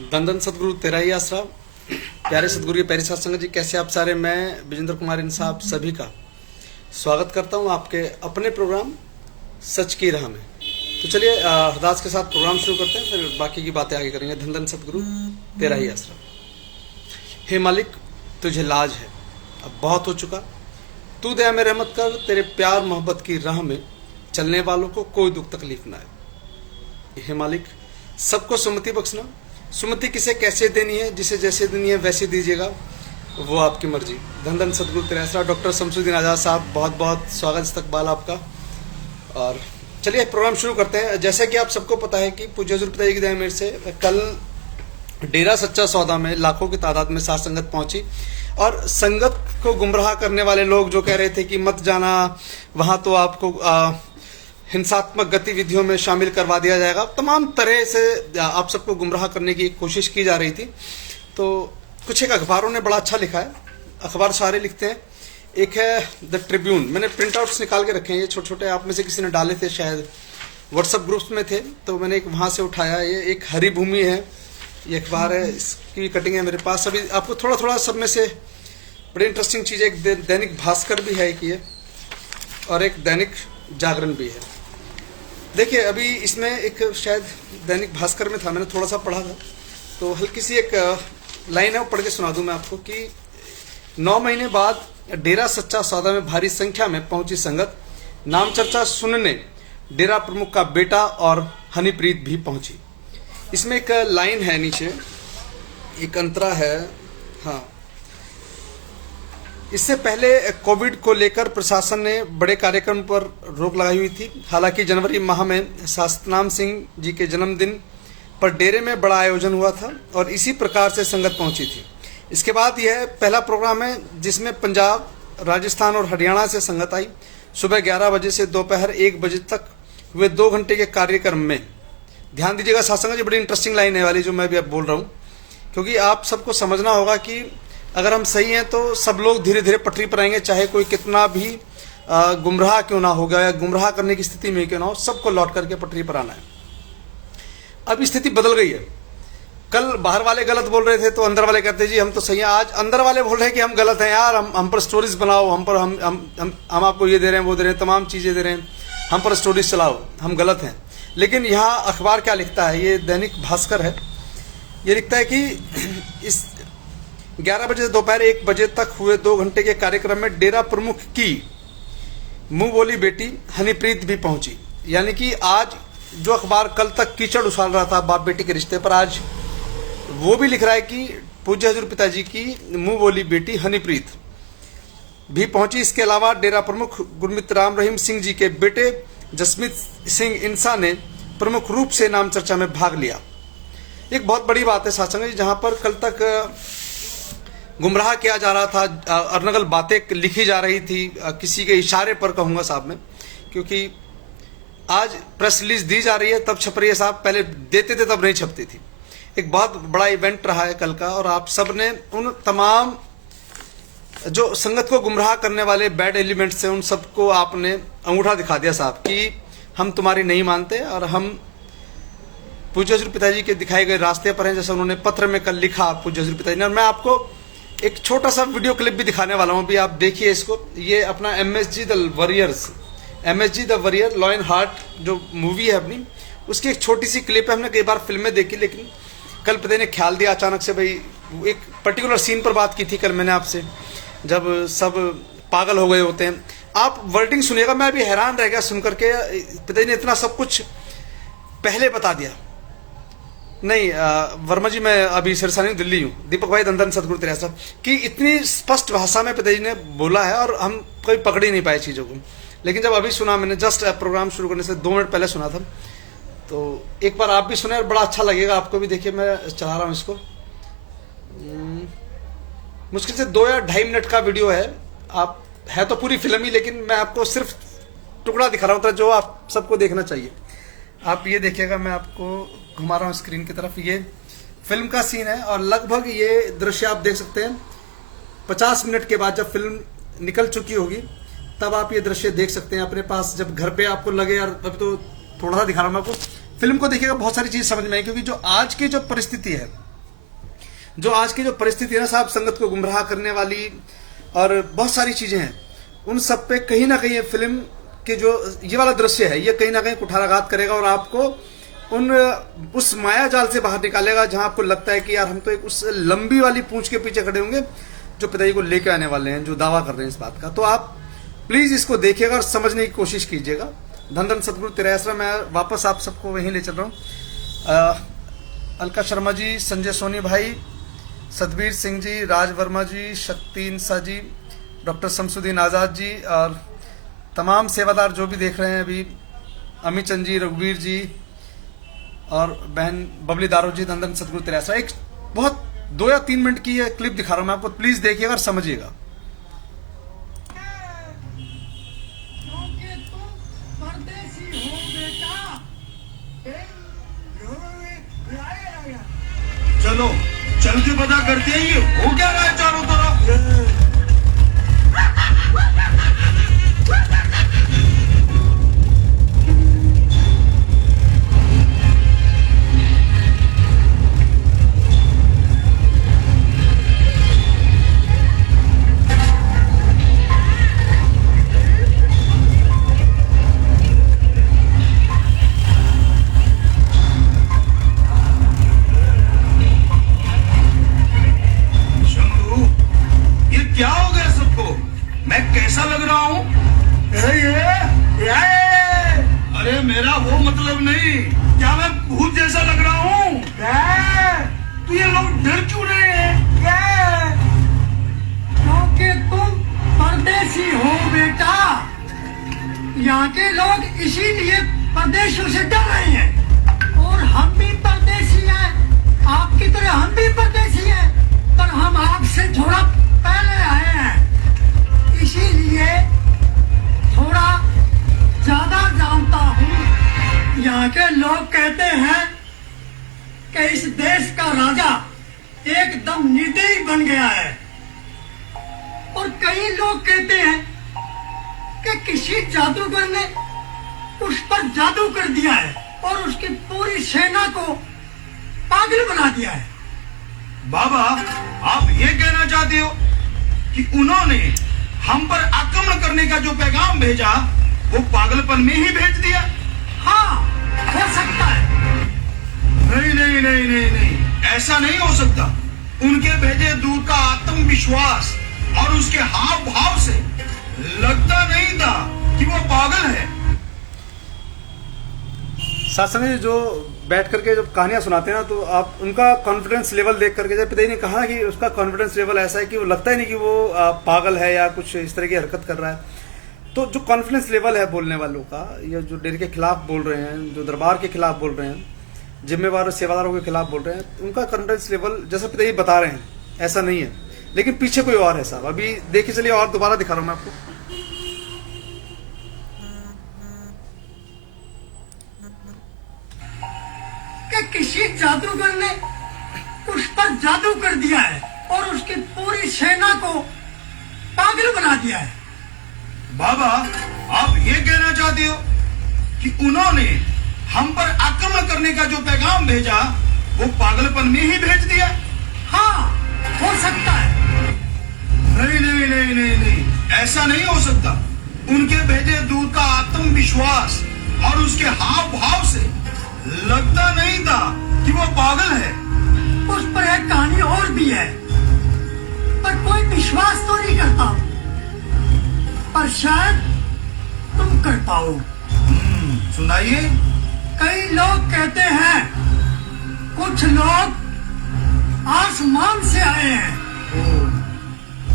धन धन सतगुरु तेरा ही आसरा। प्यारे सतगुरु के प्यारे साथ संगत जी, कैसे आप सारे। मैं विजेंद्र कुमार इन साहब सभी का स्वागत करता हूं आपके अपने प्रोग्राम सच की राह में। तो चलिए अरदास के साथ प्रोग्राम शुरू करते हैं, फिर बाकी की बातें आगे करेंगे। धन धन सतगुरु तेरा ही आसरा। हे मालिक, तुझे लाज है, अब बहुत हो चुका। तू दया में रहमत कर, तेरे प्यार मोहब्बत की राह में चलने वालों को कोई दुख तकलीफ ना आए। हे मालिक, सबको सुमति बख्शना। सुमति किसे कैसे देनी है, जिसे जैसे देनी है वैसे दीजिएगा, वो आपकी मर्जी। धन धन सतगुरु तेरा आसरा। डॉक्टर शमसुद्दीन आजाद साहब, बहुत बहुत स्वागत इस्तकबाल आपका। और चलिए प्रोग्राम शुरू करते हैं। जैसे कि आप सबको पता है कि पूज्य हजूर पिताजी की दया मेरे से कल डेरा सच्चा सौदा में लाखों की तादाद में साथ संगत पहुंची, और संगत को गुमराह करने वाले लोग जो कह रहे थे कि मत जाना वहां, तो आपको हिंसात्मक गतिविधियों में शामिल करवा दिया जाएगा, तमाम तरह से आप सबको गुमराह करने की कोशिश की जा रही थी। तो कुछ एक अखबारों ने बड़ा अच्छा लिखा है, अखबार सारे लिखते हैं। एक है द ट्रिब्यून, मैंने प्रिंट आउट्स निकाल के रखे हैं, ये छोटे छोटे आप में से किसी ने डाले थे, शायद व्हाट्सएप ग्रुप्स में थे, तो मैंने एक वहाँ से उठाया। ये एक हरी भूमि है, ये अखबार है, इसकी कटिंग है मेरे पास। अभी आपको थोड़ा थोड़ा सब में से बड़ी इंटरेस्टिंग चीज़ है। एक दैनिक भास्कर भी है, एक ये, और एक दैनिक जागरण भी है। देखिए अभी इसमें एक शायद दैनिक भास्कर में था, मैंने थोड़ा सा पढ़ा था, तो हल्की सी एक लाइन है, वो पढ़ के सुना दूं मैं आपको कि 9 महीने बाद डेरा सच्चा सौदा में भारी संख्या में पहुंची संगत। नाम चर्चा सुनने डेरा प्रमुख का बेटा और हनीप्रीत भी पहुंची। इसमें एक लाइन है, नीचे एक अंतरा है। हाँ, इससे पहले कोविड को लेकर प्रशासन ने बड़े कार्यक्रम पर रोक लगाई हुई थी। हालांकि जनवरी माह में सतनाम सिंह जी के जन्मदिन पर डेरे में बड़ा आयोजन हुआ था और इसी प्रकार से संगत पहुंची थी। इसके बाद यह पहला प्रोग्राम है जिसमें पंजाब, राजस्थान और हरियाणा से संगत आई। सुबह 11 बजे से दोपहर 1 बजे तक हुए 2 घंटे के कार्यक्रम में, ध्यान दीजिएगा साथ जी, बड़ी इंटरेस्टिंग लाइन है वाली जो मैं भी अब बोल रहा हूँ, क्योंकि आप सबको समझना होगा कि अगर हम सही हैं तो सब लोग धीरे धीरे पटरी पर आएंगे, चाहे कोई कितना भी गुमराह क्यों ना होगा या गुमराह करने की स्थिति में क्यों ना हो, सबको लौट करके पटरी पर आना है। अब स्थिति बदल गई है। कल बाहर वाले गलत बोल रहे थे तो अंदर वाले कहते जी हम तो सही हैं। आज अंदर वाले बोल रहे हैं कि हम गलत हैं यार, हम पर स्टोरीज बनाओ, हम आपको ये दे रहे हैं, वो दे रहे हैं, तमाम चीज़ें दे रहे हैं, हम पर स्टोरीज चलाओ, हम गलत हैं। लेकिन यहाँ अखबार क्या लिखता है, ये दैनिक भास्कर है, ये लिखता है कि इस 11 बजे से दोपहर 1 बजे तक हुए 2 घंटे के कार्यक्रम में डेरा प्रमुख की मुंह बोली बेटी हनीप्रीत भी पहुंची। यानी कि आज जो अखबार कल तक कीचड़ उछाल रहा था बाप बेटी के रिश्ते पर, आज वो भी लिख रहा है कि पूज्य हजूर पिताजी की मुंह बोली बेटी हनीप्रीत भी पहुंची। इसके अलावा डेरा प्रमुख गुरमीत राम रहीम सिंह जी के बेटे जसमीत सिंह इंसा ने प्रमुख रूप से नाम चर्चा में भाग लिया। एक बहुत बड़ी बात है साथ संगत, जहां पर कल तक गुमराह किया जा रहा था, अरनगल बातें लिखी जा रही थी, किसी के इशारे पर कहूंगा साहब में, क्योंकि आज प्रेस रिलीज दी जा रही है, तब छप रही है साहब, पहले देते थे तब नहीं छपती थी। एक बहुत बड़ा इवेंट रहा है कल का, और आप सब ने उन तमाम जो संगत को गुमराह करने वाले बैड एलिमेंट्स हैं, उन सबको आपने अंगूठा दिखा दिया साहब कि हम तुम्हारी नहीं मानते और हम पूज्य हजूर पिताजी के दिखाए गए रास्ते पर हैं, जैसा उन्होंने पत्र में कल लिखा पूज्य हजूर पिताजी ने। और मैं आपको एक छोटा सा वीडियो क्लिप भी दिखाने वाला हूं, अभी आप देखिए इसको। ये अपना MSG the warrior lion heart जो मूवी है अपनी, उसकी एक छोटी सी क्लिप है। हमने कई बार फिल्में देखी, लेकिन कल पता ने ख्याल दिया अचानक से, भाई एक पर्टिकुलर सीन पर बात की थी कल मैंने आपसे, जब सब पागल हो गए होते हैं। आप वर्डिंग सुनिएगा, मैं अभी हैरान रह गया सुनकर के, पिताजी ने इतना सब कुछ पहले बता दिया। नहीं वर्मा जी, मैं अभी सिरसा नहीं, दिल्ली हूँ। दीपक भाई, धन धन सतगुरु तेरा आसरा, कि इतनी स्पष्ट भाषा में पिताजी ने बोला है और हम कोई पकड़ ही नहीं पाए चीज़ों को। लेकिन जब अभी सुना, मैंने जस्ट प्रोग्राम शुरू करने से 2 मिनट पहले सुना था, तो एक बार आप भी सुने और बड़ा अच्छा लगेगा आपको भी। देखिए मैं चला रहा हूँ इसको, मुश्किल से 2 या 2.5 मिनट का वीडियो है। आप है तो पूरी फिल्म ही, लेकिन मैं आपको सिर्फ टुकड़ा दिखा रहा हूँ जो आप सबको देखना चाहिए। आप ये देखिएगा, मैं आपको घुमा रहा हूँ स्क्रीन की तरफ। ये फिल्म का सीन है और लगभग ये दृश्य आप देख सकते हैं 50 मिनट के बाद, जब फिल्म निकल चुकी होगी तब आप ये दृश्य देख सकते हैं अपने पास। जब घर पे आपको लगे यार, अभी तो थोड़ा सा दिखा रहा हूँ मैं आपको, फिल्म को देखिएगा, बहुत सारी चीज समझ में आई, क्योंकि जो आज की जो परिस्थिति है जो आज की जो परिस्थिति है ना साहब, संगत को गुमराह करने वाली और बहुत सारी चीजें हैं, उन सब पे कहीं ना कहीं ये फिल्म के जो ये वाला दृश्य है, ये कहीं ना कहीं कुठाराघात करेगा और आपको उस माया जाल से बाहर निकालेगा जहां आपको लगता है कि यार हम तो एक उस लंबी वाली पूंछ के पीछे खड़े होंगे जो पिताजी को लेके आने वाले हैं, जो दावा कर रहे हैं इस बात का। तो आप प्लीज इसको देखिएगा और समझने की कोशिश कीजिएगा। धन धन सतगुरु तेरा आसरा। मैं वापस आप सबको वहीं ले चल रहा हूँ। अलका शर्मा जी, संजय सोनी भाई, सतबीर सिंह जी, राज वर्मा जी, शक्ति इंसा जी, डॉक्टर शमसुद्दीन आज़ाद जी और तमाम सेवादार जो भी देख रहे हैं अभी, अमित चंद जी, रघुवीर जी और बहन बबली दारो जी, धन धन सतगुरु तेरा आसरा। एक बहुत 2 या 3 मिनट की ये क्लिप दिखा रहा हूं मैं आपको, प्लीज देखिएगा और समझिएगा। चलो चल के पता करते हैं ये हो क्या रहा है चारों तरफ। क्या हो गया सबको? मैं कैसा लग रहा हूँ? अरे मेरा वो मतलब नहीं, क्या मैं भूत जैसा लग रहा हूँ? तो ये लोग डर क्यों रहे हैं? क्योंकि तुम परदेसी हो बेटा। यहाँ के लोग इसीलिए परदेशों से डर रहे हैं। और हम भी परदेसी हैं, आपकी तरह हम भी परदेसी हैं, पर हम आपसे थोड़ा पहले आए हैं, इसीलिए थोड़ा ज्यादा जानता हूँ। यहाँ के लोग कहते हैं कि इस देश का राजा एकदम निर्दयी बन गया है, और कई लोग कहते हैं कि किसी जादूगर ने उस पर जादू कर दिया है और उसकी पूरी सेना को पागल बना दिया है। बाबा, आप ये कहना चाहते हो कि उन्होंने हम पर आक्रमण करने का जो पैगाम भेजा वो पागलपन में ही भेज दिया? हाँ, हो सकता है। नहीं नहीं नहीं नहीं नहीं, ऐसा नहीं हो सकता। उनके भेजे दूत का आत्मविश्वास और उसके हाव भाव से लगता नहीं था कि वो पागल है। सासंग जी जो बैठ करके जब कहानियां सुनाते हैं ना, तो आप उनका कॉन्फिडेंस लेवल देख करके, जब पिताजी ने कहा कि उसका कॉन्फिडेंस लेवल ऐसा है कि वो लगता ही नहीं कि वो पागल है या कुछ इस तरह की हरकत कर रहा है। तो जो कॉन्फिडेंस लेवल है बोलने वालों का, या जो डेरे के खिलाफ बोल रहे हैं, जो दरबार के खिलाफ बोल रहे हैं, जिम्मेवार और सेवादारों के खिलाफ बोल रहे हैं, उनका कॉन्फिडेंस लेवल जैसा पिताजी बता रहे हैं ऐसा नहीं है, लेकिन पीछे कोई और है साहब। अभी देखिए, चलिए और दोबारा दिखा रहा हूँ मैं आपको। किसी जादूगर ने उस पर जादू कर दिया है और उसकी पूरी सेना को पागल बना दिया है। बाबा, आप ये कहना चाहते हो कि उन्होंने हम पर आक्रमण करने का जो पैगाम भेजा वो पागलपन में ही भेज दिया? हाँ, हो सकता है। नहीं नहीं नहीं नहीं नहीं, ऐसा नहीं हो सकता। उनके भेजे दूत का आत्मविश्वास और उसके हाव भाव से लगता नहीं था कि वो पागल है। उस पर एक कहानी और भी है, पर कोई विश्वास तो नहीं करता, पर शायद तुम कर पाओ। सुनाइए। कई लोग कहते हैं कुछ लोग आसमान से आए हैं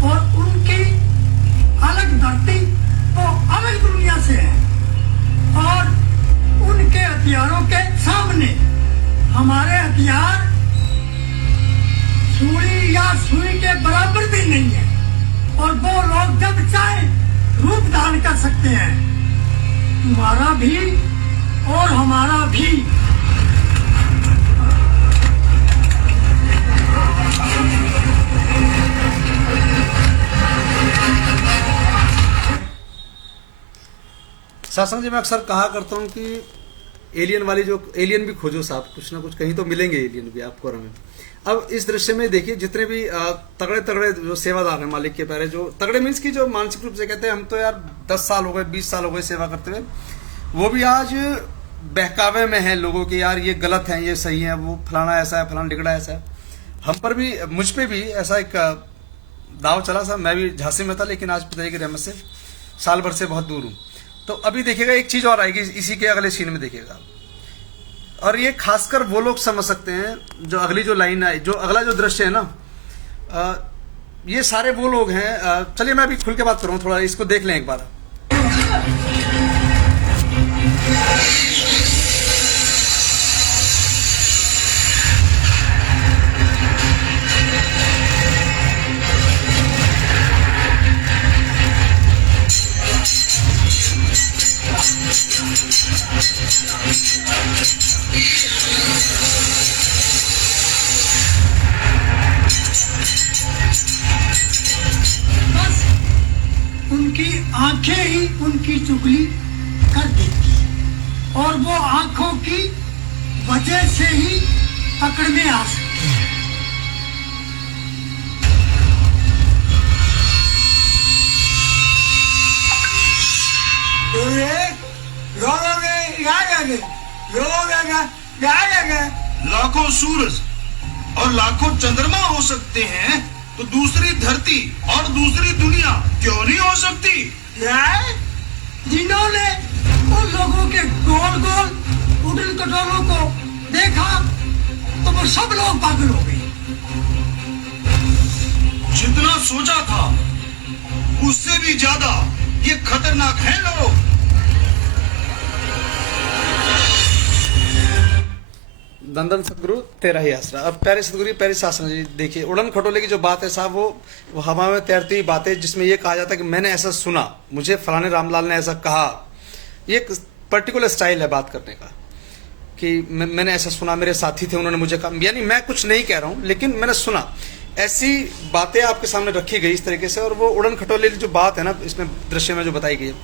और उनकी अलग धरती वो अलग दुनिया से है, और उनके हथियारों के सामने हमारे हथियार सुई या सुई के बराबर भी नहीं है, और वो लोग जब चाहे रूप धारण कर सकते हैं, तुम्हारा भी और हमारा भी। शासन जी, मैं अक्सर कहा करता हूँ कि एलियन वाली जो एलियन भी खोजो साहब, कुछ ना कुछ कहीं तो मिलेंगे एलियन भी आपको हमें। अब इस दृश्य में देखिए जितने भी तगड़े तगड़े जो सेवादार हैं मालिक के प्यारे, जो तगड़े मीन्स की जो मानसिक रूप से कहते हैं हम तो यार 10 साल हो गए 20 साल हो गए सेवा करते हुए, वो भी आज बहकावे में है लोगों के, यार ये गलत है ये सही है, वो फलाना ऐसा है फलाना टिकड़ा ऐसा है। हम पर भी मुझ पे भी ऐसा एक दाव चला था, मैं भी झांसी में था, लेकिन आज पिताजी की रहमत से साल भर से बहुत दूर हूँ। तो अभी देखिएगा एक चीज और आएगी इसी के अगले सीन में देखिएगा, और ये खासकर वो लोग समझ सकते हैं जो अगली जो लाइन आई, जो अगला जो दृश्य है ना, ये सारे वो लोग हैं। चलिए मैं अभी खुल के बात करूँ थोड़ा, इसको देख लें एक बार। उनकी आंखें ही उनकी चुगली कर देती, और वो आंखों की वजह से ही पकड़ में आ सकती है। लाखों सूरज और लाखों चंद्रमा हो सकते हैं, तो दूसरी धरती और दूसरी दुनिया क्यों नहीं हो सकती? जिन्होंने उन लोगों के गोल गोल उड़न कटोरों को देखा तो वो सब लोग पागल हो गए। जितना सोचा था उससे भी ज्यादा ये खतरनाक है लोग। दंदन सतगुरु तेरा ही आसरा। अब प्यारे सतगुरु प्यारे शासन जी देखिए, उड़न खटोले की जो बात है साहब, वो हवा में तैरती हुई बात है, जिसमें ये कहा जाता है कि मैंने ऐसा सुना, मुझे फलाने रामलाल ने ऐसा कहा। ये एक पर्टिकुलर स्टाइल है बात करने का कि मैंने ऐसा सुना, मेरे साथी थे उन्होंने मुझे कहा, यानी मैं कुछ नहीं कह रहा हूं लेकिन मैंने सुना। ऐसी बातें आपके सामने रखी गई इस तरीके से, और वो उड़न खटोले की जो बात है ना इसमें दृश्य में जो बताई गई है,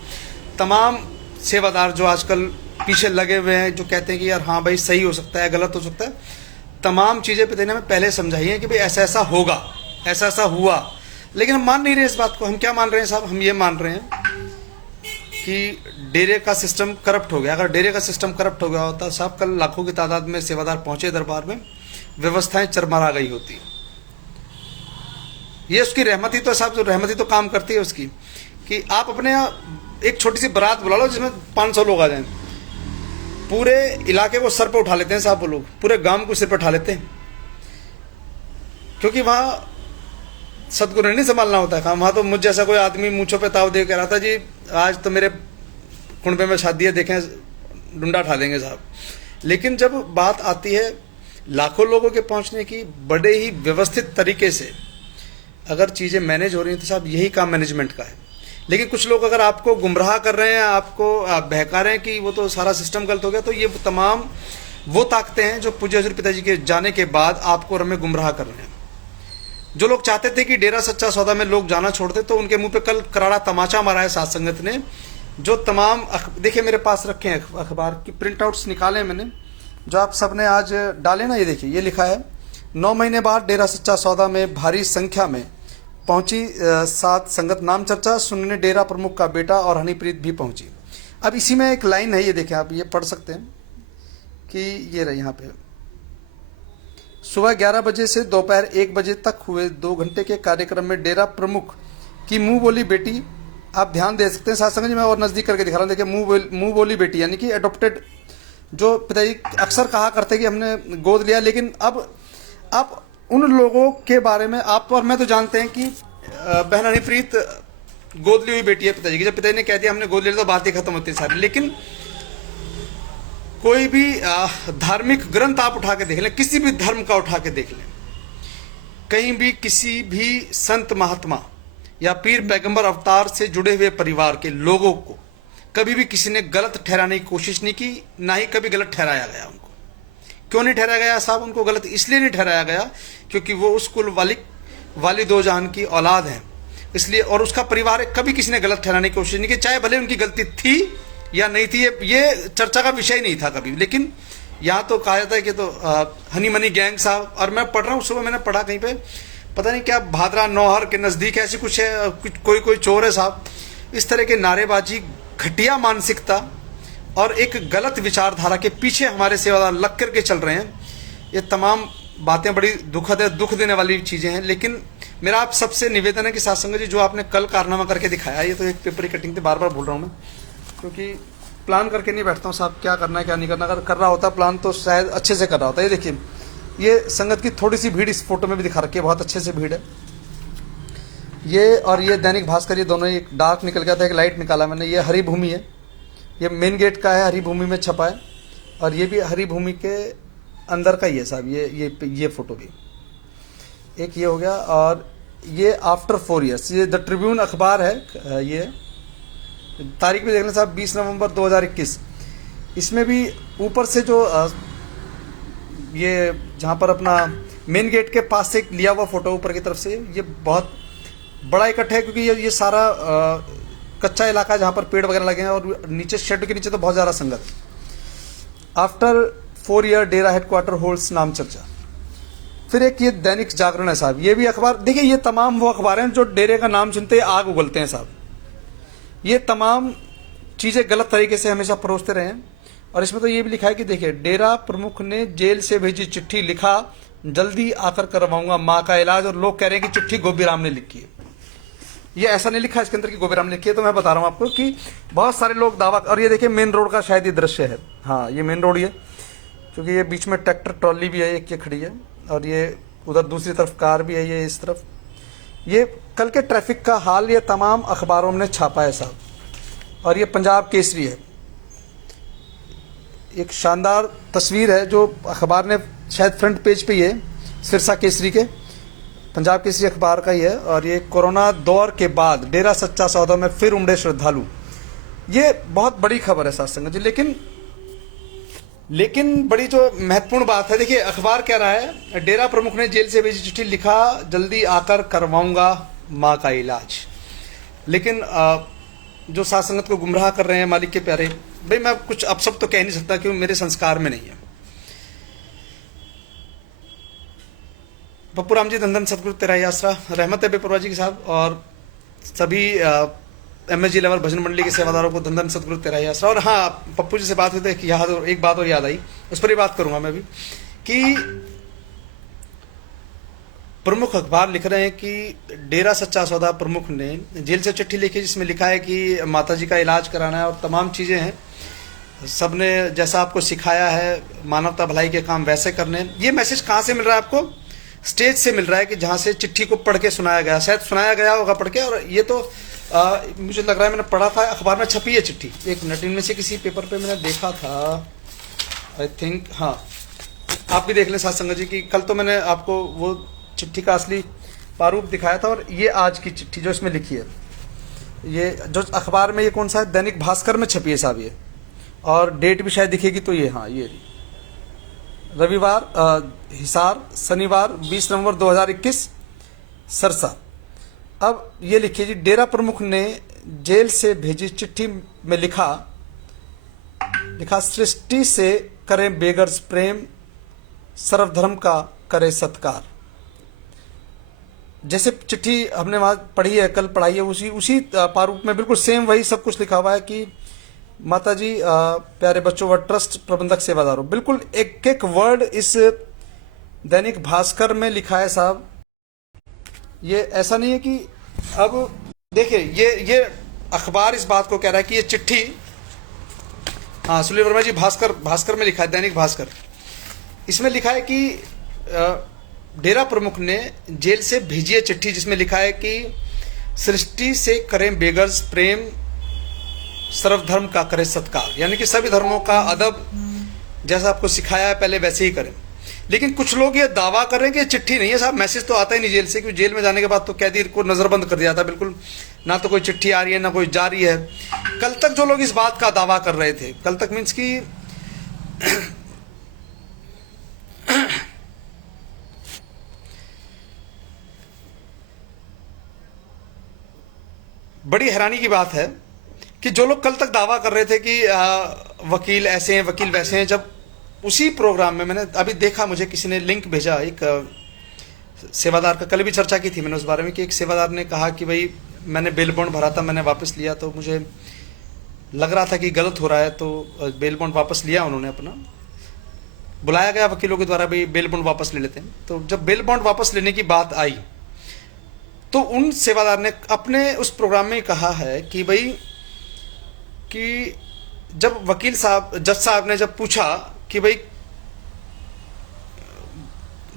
तमाम सेवादार जो आजकल पीछे लगे हुए हैं, जो कहते हैं कि यार हाँ भाई सही हो सकता है गलत हो सकता है, तमाम चीजें पिता ने पहले समझाई है कि भाई ऐसा ऐसा होगा, ऐसा ऐसा हुआ, लेकिन हम मान नहीं रहे इस बात को। हम क्या मान रहे हैं साहब? हम ये मान रहे हैं कि डेरे का सिस्टम करप्ट हो गया। अगर डेरे का सिस्टम करप्ट हो गया होता साहब, कल लाखों की तादाद में सेवादार पहुंचे दरबार में, व्यवस्थाएं चरमरा गई होती। ये उसकी रहमत ही तो साहब, जो रहमत ही तो काम करती है उसकी, कि आप अपने एक छोटी सी बारात बुला लो जिसमें 500 लोग आ जाएं, पूरे इलाके को सर पे उठा लेते हैं साहब वो लोग, पूरे गांव को सिर पे उठा लेते हैं, क्योंकि वहां सदगुरु ने नहीं संभालना होता है। वहां तो मुझ जैसा कोई आदमी मूंछों पे ताव दे कह रहा था जी आज तो मेरे कुंडे में शादी है, देखें डुंडा उठा देंगे साहब। लेकिन जब बात आती है लाखों लोगों के पहुंचने की, बड़े ही व्यवस्थित तरीके से अगर चीजें मैनेज हो रही हैं तो साहब यही काम मैनेजमेंट का है। लेकिन कुछ लोग अगर आपको गुमराह कर रहे हैं, आपको बहका रहे हैं कि वो तो सारा सिस्टम गलत हो गया, तो ये तमाम वो ताकतें हैं जो पूज्य हजूर पिताजी के जाने के बाद आपको और हमें गुमराह कर रहे हैं। जो लोग चाहते थे कि डेरा सच्चा सौदा में लोग जाना छोड़ दे, तो उनके मुंह पे कल करारा तमाचा मारा है साथ संगत ने। जो तमाम देखिए मेरे पास रखे हैं अखबार की प्रिंट आउट्स निकाले मैंने, जो आप सबने आज डाले ना, ये देखिए ये लिखा है 9 महीने बाद डेरा सच्चा सौदा में भारी संख्या में पहुंची सात संगत, नाम चर्चा सुनने डेरा प्रमुख का बेटा और हनीप्रीत भी पहुंची। अब इसी में एक लाइन है, ये देखें आप, ये पढ़ सकते हैं कि ये रही यहाँ पे, सुबह 11 बजे से दोपहर 1 बजे तक हुए 2 घंटे के कार्यक्रम में डेरा प्रमुख की मुंह बोली बेटी, आप ध्यान दे सकते हैं साथ संगत जी, मैं और नजदीक करके दिखा रहा हूँ, देखिए मुंह बोली बेटी यानी कि एडॉप्टेड, जो पिताजी अक्सर कहा करते कि हमने गोद लिया, लेकिन अब उन लोगों के बारे में आप और मैं तो जानते हैं कि बहन हनीप्रीत गोद ली हुई बेटी है पिताजी की। जब पिताजी ने कह दिया हमने गोद लिया तो बात ही खत्म होती है सारी। लेकिन कोई भी धार्मिक ग्रंथ आप उठा के देख लें, किसी भी धर्म का उठा के देख लें, कहीं भी किसी भी संत महात्मा या पीर पैगंबर अवतार से जुड़े हुए परिवार के लोगों को कभी भी किसी ने गलत ठहराने की कोशिश नहीं की, ना ही कभी गलत ठहराया गया उनको। क्यों नहीं ठहराया गया साहब? उनको गलत इसलिए नहीं ठहराया गया क्योंकि वो उस कुल वाली दो जहान की औलाद हैं, इसलिए, और उसका परिवार है, कभी किसी ने गलत ठहराने की कोशिश नहीं की, चाहे भले उनकी गलती थी या नहीं थी, ये चर्चा का विषय नहीं था कभी। लेकिन यहाँ तो कहा जाता है कि तो हनी मनी गैंग साहब, और मैं पढ़ रहा हूँ, सुबह मैंने पढ़ा कहीं पे, पता नहीं क्या भादरा नौहर के नज़दीक ऐसी कुछ है, कोई चोर है साहब। इस तरह के नारेबाजी, घटिया मानसिकता और एक गलत विचारधारा के पीछे हमारे सेवादार लग करके चल रहे हैं। ये तमाम बातें बड़ी दुखद है, दुख देने वाली चीज़ें हैं। लेकिन मेरा आप सबसे निवेदन है कि साथ संगत जी, जो आपने कल कारनामा करके दिखाया, ये तो एक पेपर की कटिंग थी, बार बार बोल रहा हूँ मैं, क्योंकि प्लान करके नहीं बैठता हूँ साहब क्या करना है क्या नहीं करना। अगर कर रहा होता प्लान तो शायद अच्छे से कर रहा होता। ये देखिए, ये संगत की थोड़ी सी भीड़ इस फोटो में भी दिखा रखी है, बहुत अच्छे से भीड़ है ये। और ये दैनिक भास्कर, ये दोनों एक डार्क निकल गया था, एक लाइट निकाला मैंने। ये हरी भूमि है, ये मेन गेट का है, हरी भूमि में छपा है, और ये भी हरी भूमि के अंदर का ही है साहब। ये फोटो भी एक ये हो गया। और ये आफ्टर 4 ईयर्स, ये द ट्रिब्यून अखबार है, ये तारीख भी देख लें साहब, 20 नवंबर 2021। इसमें भी ऊपर से जो ये जहाँ पर अपना मेन गेट के पास से लिया हुआ फोटो ऊपर की तरफ से, ये बहुत बड़ा इकट्ठा है, क्योंकि ये सारा कच्चा इलाका है जहाँ पर पेड़ वगैरह लगे हैं, और नीचे शेड के नीचे तो बहुत ज़्यादा संगत। आफ्टर 4 ईयर डेरा हेडक्वार्टर होल्ड्स नाम चर्चा। फिर एक ये दैनिक जागरण है साहब, ये भी अखबार। देखिए, ये तमाम वो अखबार हैं जो डेरे का नाम सुनते ही आग उगलते हैं साहब। ये तमाम चीज़ें गलत तरीके से हमेशा परोसते रहे हैं। और इसमें तो ये भी लिखा है कि देखिए, डेरा प्रमुख ने जेल से भेजी चिट्ठी, लिखा जल्दी आकर करवाऊंगा माँ का इलाज। और लोग कह रहे हैं कि चिट्ठी गोबीराम ने लिखी है। ये ऐसा नहीं लिखा इसके अंदर कि गोबीराम ने लिखी है, तो मैं बता रहा हूँ आपको कि बहुत सारे लोग दावा। और ये देखिए, मेन रोड का शायद ये दृश्य है, हाँ ये मेन रोड ही है, क्योंकि ये बीच में ट्रैक्टर ट्रॉली भी है, एक ये खड़ी है, और ये उधर दूसरी तरफ कार भी है, ये इस तरफ। ये कल के ट्रैफिक का हाल ये तमाम अखबारों में छापा है साहब। और ये पंजाब केसरी है, एक शानदार तस्वीर है जो अखबार ने शायद फ्रंट पेज पे, ये सिरसा केसरी के, पंजाब केसरी अखबार का ही है। और ये कोरोना दौर के बाद डेरा सच्चा सौदा में फिर उमड़े श्रद्धालु, ये बहुत बड़ी खबर है साथ संगत जी। लेकिन बड़ी जो महत्वपूर्ण बात है, देखिए अखबार कह रहा है, डेरा प्रमुख ने जेल से भेजी चिट्ठी, लिखा जल्दी आकर करवाऊंगा माँ का इलाज। लेकिन जो साथ संगत को गुमराह कर रहे हैं मालिक के प्यारे, भाई मैं कुछ अब सब तो कह नहीं सकता क्योंकि मेरे संस्कार में नहीं है। पप्पू राम जी धन धन सतगुरु तेरा ही आसरा, रहमत है बेपरवाह जी के साहब, और सभी MSG लेवल भजन मंडली के सेवादारों को धन धन सतगुरु तेरा ही आसरा। और हाँ, पप्पू जी से बात हुई थी, एक बात और याद आई, उस पर ही बात करूंगा मैं भी, कि प्रमुख अखबार लिख रहे हैं कि डेरा सच्चा सौदा प्रमुख ने जेल से चिट्ठी लिखी, जिसमें लिखा है कि माताजी का इलाज कराना है और तमाम चीज़ें हैं, सबने जैसा आपको सिखाया है मानवता भलाई के काम वैसे करने। ये मैसेज कहाँ से मिल रहा है आपको? स्टेज से मिल रहा है, कि जहाँ से चिट्ठी को पढ़ के सुनाया गया, शायद सुनाया गया होगा पढ़ के। और ये तो मुझे लग रहा है मैंने पढ़ा था, अखबार में छपी है चिट्ठी, एक नटीन में से किसी पेपर पे मैंने देखा था, आई थिंक, हाँ आप भी देख लें साथ संगत जी की। कल तो मैंने आपको वो चिट्ठी का असली प्रारूप दिखाया था, और ये आज की चिट्ठी जो इसमें लिखी है, ये जो अखबार में, ये कौन सा है, दैनिक भास्कर में छपी है साहब ये, और डेट भी शायद दिखेगी, तो ये हाँ ये रविवार हिसार, शनिवार 20 नवंबर 2021 सरसा। अब ये लिखिए जी, डेरा प्रमुख ने जेल से भेजी चिट्ठी में लिखा सृष्टि से करें बेगर्स प्रेम, सर्वधर्म का करे सत्कार। जैसे चिट्ठी हमने वहां पढ़ी है, कल पढ़ाई है, उसी प्रारूप में बिल्कुल सेम वही सब कुछ लिखा हुआ है कि माता जी प्यारे बच्चों व ट्रस्ट प्रबंधक सेवादारों, बिल्कुल एक एक वर्ड इस दैनिक भास्कर में लिखा है साहब। ये ऐसा नहीं है कि अब देखिए, ये अखबार इस बात को कह रहा है कि ये चिट्ठी, हाँ सुनील वर्मा जी, भास्कर में लिखा है, दैनिक भास्कर, इसमें लिखा है कि डेरा प्रमुख ने जेल से भेजी है चिट्ठी, जिसमें लिखा है कि सृष्टि से करें बेगर्स प्रेम, सर्वधर्म का करे सत्कार, यानी कि सभी धर्मों का अदब जैसा आपको सिखाया है पहले वैसे ही करें। लेकिन कुछ लोग ये दावा कर रहे हैं कि ये चिट्ठी नहीं है साहब, मैसेज तो आता ही नहीं जेल से, क्योंकि जेल में जाने के बाद तो कैदी को नजरबंद कर दिया था बिल्कुल, ना तो कोई चिट्ठी आ रही है ना कोई जा रही है। कल तक जो लोग इस बात का दावा कर रहे थे, कल तक मीन्स की बड़ी हैरानी की बात है कि जो लोग कल तक दावा कर रहे थे कि वकील ऐसे हैं वकील वैसे हैं, जब उसी प्रोग्राम में मैंने अभी देखा, मुझे किसी ने लिंक भेजा, एक सेवादार का, कल भी चर्चा की थी मैंने उस बारे में, कि एक सेवादार ने कहा कि भाई मैंने बेल बॉन्ड भरा था, मैंने वापस लिया, तो मुझे लग रहा था कि गलत हो रहा है, तो बेल बॉन्ड वापस लिया उन्होंने अपना। बुलाया गया वकीलों के द्वारा, भाई बेल बॉन्ड वापस ले लेते हैं। तो जब बेल बॉन्ड वापस लेने की बात आई तो उन सेवादार ने अपने उस प्रोग्राम में कहा है कि भाई, कि जब वकील साहब, जज साहब ने जब पूछा कि भाई,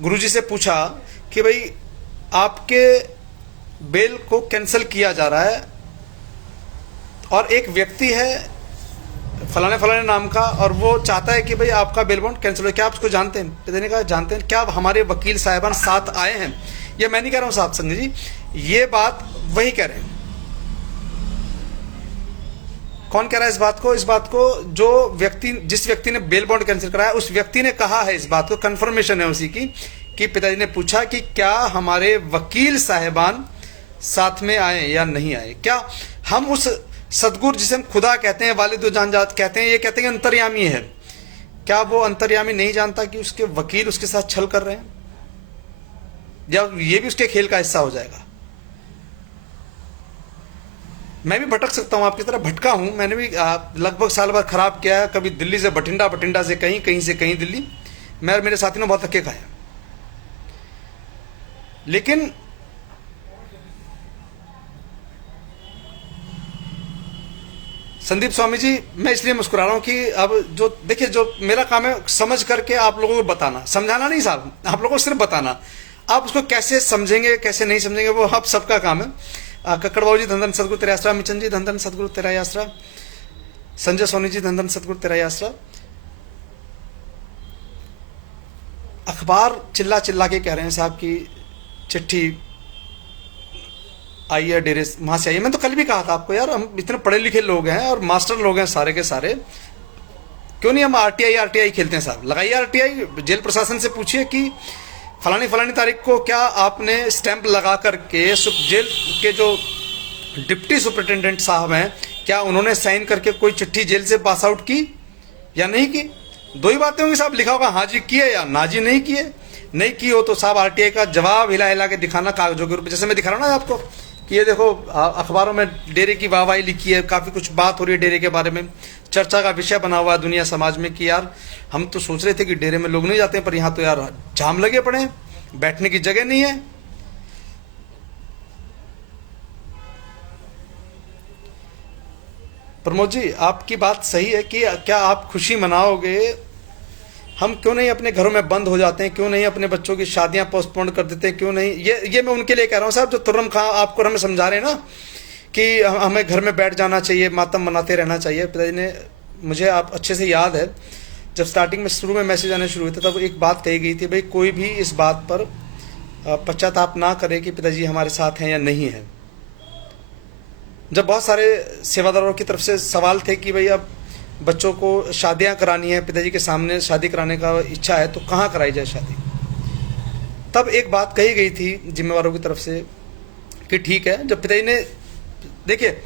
गुरुजी से पूछा कि भाई आपके बेल को कैंसिल किया जा रहा है और एक व्यक्ति है फलाने फलाने नाम का और वो चाहता है कि भाई आपका बेल बॉन्ड कैंसिल हो, क्या आप उसको जानते हैं? पिता ने कहा जानते हैं। क्या हमारे वकील साहिबान साथ आए हैं? ये मैं नहीं कह रहा हूं साहब संजय जी, ये बात वही कह रहे हैं। कौन कह रहा है इस बात को? इस बात को जो व्यक्ति, जिस व्यक्ति ने बेल बॉन्ड कैंसिल कराया, उस व्यक्ति ने कहा है इस बात को, कंफर्मेशन है उसी की, कि पिताजी ने पूछा कि क्या हमारे वकील साहिबान साथ में आए या नहीं आए। क्या हम उस सदगुरु जिसे हम खुदा कहते हैं, वालिद जान जात कहते हैं, ये कहते हैं अंतर्यामी है, क्या वो अंतर्यामी नहीं जानता कि उसके वकील उसके साथ छल कर रहे हैं, या ये भी उसके खेल का हिस्सा हो जाएगा? मैं भी भटक सकता हूं, आपकी तरह भटका हूं, मैंने भी लगभग साल भर खराब किया है, कभी दिल्ली से बठिंडा, बठिंडा से कहीं, कहीं से कहीं दिल्ली। मैं और मेरे साथी ने बहुत धक्के खाए। लेकिन संदीप स्वामी जी, मैं इसलिए मुस्कुरा रहा हूं कि अब जो देखिए, जो मेरा काम है समझ करके आप लोगों को बताना, समझाना नहीं साहब, आप लोगों को सिर्फ बताना। आप उसको कैसे समझेंगे कैसे नहीं समझेंगे वो आप सबका काम है। कक्कड़ बाबू जी धन धन सदगुरु तेरा आसरा, मिचन जी धन धन सदगुरु तेरा आसरा, संजय सोनी जी धन धन सदगुरु तेरा आसरा। अखबार चिल्ला चिल्ला के कह रहे हैं साहब की चिट्ठी आई है डेरे वहां से आई है। मैं तो कल भी कहा था आपको, यार हम इतने पढ़े लिखे लोग हैं और मास्टर लोग हैं सारे के सारे, क्यों नहीं हम आरटीआई खेलते हैं साहब? लगाइए आरटीआई, जेल प्रशासन से पूछिए कि फलानी फलानी तारीख को क्या आपने स्टैंप लगा करके जेल के जो डिप्टी सुपरिटेंडेंट साहब हैं, क्या उन्होंने साइन करके कोई चिट्ठी जेल से पास आउट की या नहीं की? दो ही बातें होंगी साहब, लिखा होगा हाँ जी किए या ना जी नहीं किए। नहीं की हो तो साहब आरटीआई का जवाब हिला हिला के दिखाना कागजों के रूप में, जैसे मैं दिखा रहा हूं ना आपको कि ये देखो अखबारों में डेरे की वाहवाही लिखी है, काफी कुछ बात हो रही है डेरे के बारे में, चर्चा का विषय बना हुआ है दुनिया समाज में कि यार हम तो सोच रहे थे कि डेरे में लोग नहीं जाते हैं, पर यहाँ तो यार जाम लगे पड़े हैं, बैठने की जगह नहीं है। प्रमोद जी, आपकी बात सही है कि क्या आप खुशी मनाओगे, हम क्यों नहीं अपने घरों में बंद हो जाते हैं, क्यों नहीं अपने बच्चों की शादियां पोस्टपोन कर देते हैं, क्यों नहीं? ये मैं उनके लिए कह रहा हूं साहब, जो तुर्रम खां आपको हमें समझा रहे हैं ना कि हमें घर में बैठ जाना चाहिए, मातम मनाते रहना चाहिए। पिताजी ने, मुझे आप अच्छे से याद है, जब स्टार्टिंग में शुरू में मैसेज आने शुरू हुए थे तब एक बात कही गई थी, भाई कोई भी इस बात पर पश्चाताप ना करे कि पिताजी हमारे साथ हैं या नहीं है। जब बहुत सारे सेवादारों की तरफ से सवाल थे कि भाई अब बच्चों को शादियां करानी है, पिताजी के सामने शादी कराने का इच्छा है, तो कहाँ कराई जाए शादी, तब एक बात कही गई थी जिम्मेवारों की तरफ से कि ठीक है। जब पिताजी ने, देखिए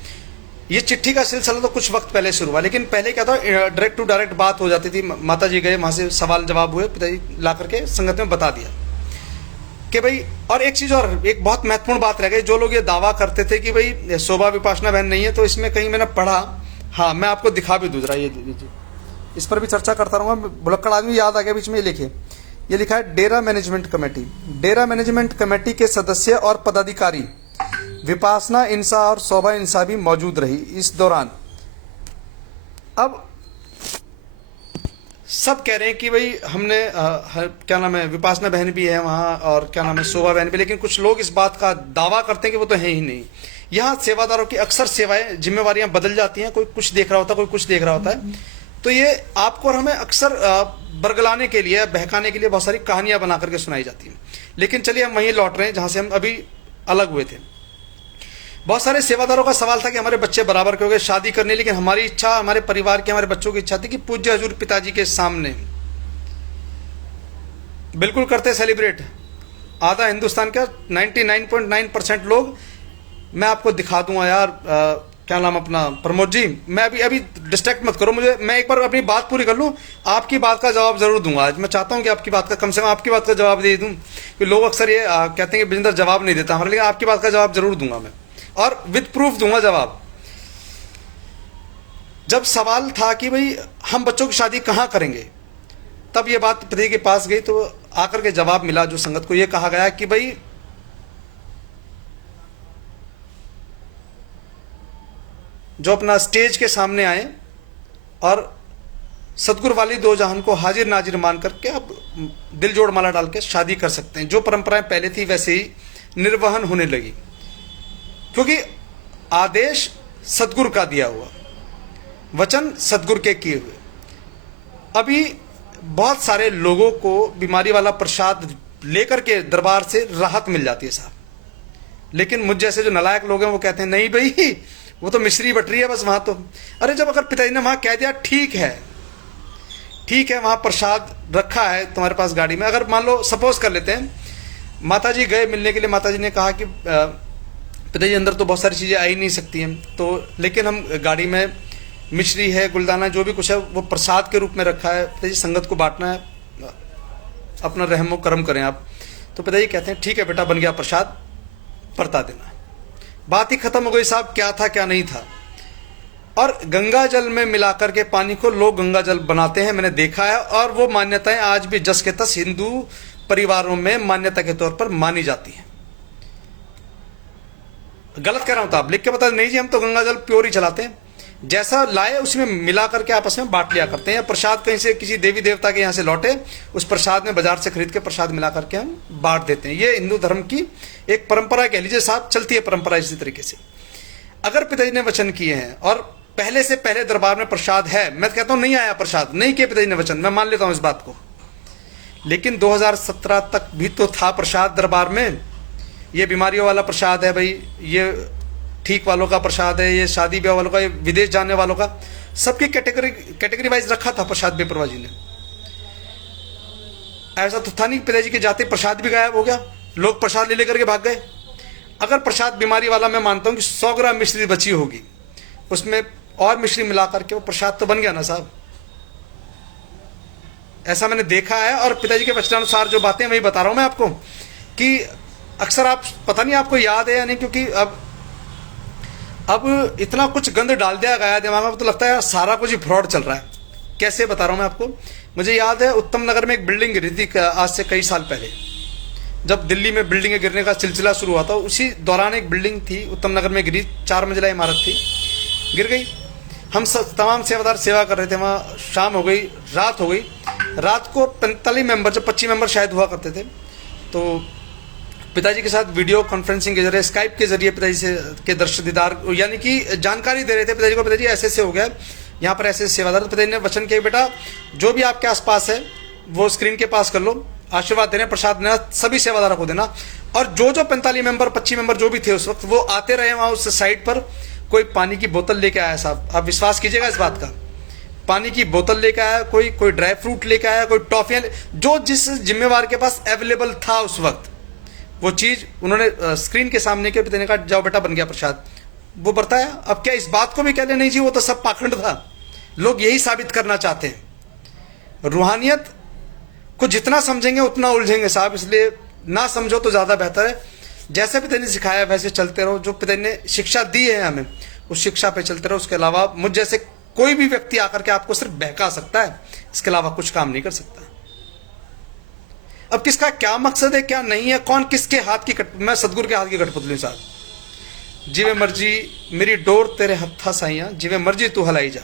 ये चिट्ठी का सिलसिला तो कुछ वक्त पहले शुरू हुआ, लेकिन पहले क्या था, डायरेक्ट टू डायरेक्ट बात हो जाती थी। माता जी गए, वहां से सवाल जवाब हुए, पिताजी ला करके संगत में बता दिया कि भाई। और एक चीज और, एक बहुत महत्वपूर्ण बात रह गई, जो लोग ये दावा करते थे कि भाई शोभा विपासना बहन नहीं है, तो इसमें कहीं मैंने पढ़ा, हाँ मैं आपको दिखा भी दूँ जरा, ये लीजिए, इस पर भी चर्चा करता रहूंगा। भुलक्कड़ आदमी याद आ गया बीच में, ये लिखिए, ये लिखा है डेरा मैनेजमेंट कमेटी। डेरा मैनेजमेंट कमेटी के सदस्य और पदाधिकारी विपासना इंसा और शोभा इंसा भी मौजूद रही इस दौरान। अब सब कह रहे हैं कि भाई हमने क्या नाम है, विपासना बहन भी है वहाँ और क्या नाम है शोभा बहन भी, लेकिन कुछ लोग इस बात का दावा करते हैं कि वो तो है ही नहीं। यहाँ सेवादारों की अक्सर सेवाएं, जिम्मेवारियां बदल जाती हैं, कोई कुछ देख रहा होता है, कोई कुछ देख रहा होता है, तो ये आपको और हमें अक्सर बरगलाने के लिए, बहकाने के लिए बहुत सारी कहानियां बना करके सुनाई जाती हैं। लेकिन चलिए हम वहीं लौट रहे हैं जहां से हम अभी अलग हुए थे। बहुत सारे सेवादारों का सवाल था कि हमारे बच्चे बराबर के हो गए शादी करने, लेकिन हमारी इच्छा, हमारे परिवार की, हमारे बच्चों की इच्छा थी कि पूज्य हजूर पिताजी के सामने बिल्कुल करते सेलिब्रेट। आधा हिंदुस्तान का 99.9% लोग, मैं आपको दिखा दूंगा यार, क्या नाम अपना, प्रमोद जी, मैं अभी अभी डिस्ट्रैक्ट मत करो मुझे, मैं एक बार अपनी बात पूरी कर लूं, आपकी बात का जवाब जरूर दूंगा आज। मैं चाहता हूं कि आपकी बात का, कम से कम आपकी बात का जवाब दे दूं, कि लोग अक्सर ये कहते हैं कि बिजेंद्र जवाब नहीं देता हमारे, लेकिन आपकी बात का जवाब जरूर दूंगा मैं, और विद प्रूफ दूंगा जवाब। जब सवाल था कि भाई हम बच्चों की शादी कहाँ करेंगे, तब ये बात पिताजी के पास गई तो आकर के जवाब मिला जो संगत को ये कहा गया कि भाई जो अपना स्टेज के सामने आए और सतगुरु वाली दो जहान को हाजिर नाजिर मान करके अब दिल जोड़ माला डाल के शादी कर सकते हैं। जो परंपराएं पहले थी वैसे ही निर्वहन होने लगी, क्योंकि आदेश सतगुरु का दिया हुआ, वचन सतगुरु के किए हुए। अभी बहुत सारे लोगों को बीमारी वाला प्रसाद लेकर के दरबार से राहत मिल जाती है साहब, लेकिन मुझ जैसे जो नालायक लोग हैं वो कहते हैं नहीं भाई वो तो मिश्री बट रही है बस वहां तो। अरे जब अगर पिताजी ने वहां कह दिया ठीक है वहां प्रसाद रखा है तुम्हारे पास गाड़ी में, अगर मान लो सपोज कर लेते हैं माताजी गए मिलने के लिए, माताजी ने कहा कि पिताजी अंदर तो बहुत सारी चीजें आ ही नहीं सकती हैं, तो लेकिन हम गाड़ी में मिश्री है, गुलदाना, जो भी कुछ है वो प्रसाद के रूप में रखा है, पिताजी संगत को बांटना है, अपना रहमो करम करें आप। तो पिताजी कहते हैं ठीक है बेटा, बन गया प्रसाद, बरता देना। बात ही खत्म हो गई साहब, क्या था क्या नहीं था। और गंगा जल में मिलाकर के पानी को लोग गंगा जल बनाते हैं, मैंने देखा है, और वो मान्यताएं आज भी जस के तस हिंदू परिवारों में मान्यता के तौर पर मानी जाती है। गलत कह रहा हूं तो आप लिख के बता दें, नहीं जी हम तो गंगा जल प्योर ही चलाते हैं, जैसा लाए उसमें मिला करके आपस में बांट लिया करते हैं। प्रसाद कहीं से किसी देवी देवता के यहाँ से लौटे, उस प्रसाद में बाजार से खरीद के प्रसाद मिला करके हम बांट देते हैं। ये हिंदू धर्म की एक परंपरा कह लीजिए साहब, चलती है परंपरा इसी तरीके से। अगर पिताजी ने वचन किए हैं और पहले से पहले दरबार में प्रसाद है, मैं कहता हूं नहीं आया प्रसाद, नहीं किया पिताजी ने वचन, मैं मान लेता हूं इस बात को, लेकिन 2017 तक भी तो था प्रसाद दरबार में। ये बीमारियों वाला प्रसाद है भाई, ये ठीक वालों का प्रसाद है, ये शादी ब्याह वालों का, ये विदेश जाने वालों का, सबकी कैटेगरी वाइज रखा था प्रसाद बेपरवाह जी ने। ऐसा तो था नहीं पिताजी के जाते प्रसाद भी गायब हो गया, लोग प्रसाद ले लेकर के भाग गए। अगर प्रसाद बीमारी वाला, मैं मानता हूं कि 100 ग्राम मिश्री बची होगी, उसमें और मिश्री मिला करके वो प्रसाद तो बन गया ना साहब। ऐसा मैंने देखा है, और पिताजी के वचनानुसार जो बातें वही बता रहा हूं मैं आपको, कि अक्सर आप, पता नहीं आपको याद है या नहीं, क्योंकि अब इतना कुछ गंद डाल दिया गया दिमाग में, तो लगता है सारा कुछ ही फ्रॉड चल रहा है। कैसे बता रहा हूं मैं आपको, मुझे याद है उत्तम नगर में एक बिल्डिंग गिरी थी आज से कई साल पहले, जब दिल्ली में बिल्डिंगें गिरने का सिलसिला शुरू हुआ था, उसी दौरान एक बिल्डिंग थी उत्तम नगर में गिरी, 4 मंजिला इमारत थी, गिर गई। हम तमाम सेवादार सेवा कर रहे थे वहाँ, शाम हो गई, रात हो गई, रात को 45 मेंबर, जब 25 मेंबर शायद हुआ करते थे, तो पिताजी के साथ वीडियो कॉन्फ्रेंसिंग के जरिए, स्काइप के जरिए पिताजी से के दर्शन दीदार, यानी कि जानकारी दे रहे थे पिताजी को, पिताजी ऐसे ऐसे हो गया, यहाँ पर ऐसे सेवादार। तो पिताजी ने वचन किया बेटा जो भी आपके आसपास है वो स्क्रीन के पास कर लो, आशीर्वाद देना, प्रसाद देना, सभी सेवादारों को देना। और जो 45 मेंबर 25 मेंबर जो भी थे उस वक्त, वो आते रहे वहाँ उस साइड पर। कोई पानी की बोतल लेके आया साहब, आप विश्वास कीजिएगा इस बात का, पानी की बोतल लेके आया, कोई ड्राई फ्रूट लेके आया, कोई टॉफियां, जो जिस जिम्मेवार के पास अवेलेबल था उस वक्त, वो चीज उन्होंने स्क्रीन के सामने के पिता ने कहा जाओ बेटा बन गया प्रसाद, वो बरताया। अब क्या इस बात को भी कह ले नहीं जी वो तो सब पाखंड था, लोग यही साबित करना चाहते हैं। रूहानियत को जितना समझेंगे उतना उलझेंगे साहब, इसलिए ना समझो तो ज्यादा बेहतर है। जैसे पिता ने सिखाया वैसे चलते रहो, जो पिता ने शिक्षा दी है हमें उस शिक्षा पे चलते रहो। उसके अलावा मुझ जैसे कोई भी व्यक्ति आकर के आपको सिर्फ बहका सकता है, इसके अलावा कुछ काम नहीं कर सकता। अब किसका क्या मकसद है क्या नहीं है, कौन किसके हाथ की मैं सतगुरु के हाथ की कठपुतली साहब। जिवे मर्जी मेरी डोर तेरे हत्था साइया, जिवे मर्जी तू हलाई जा।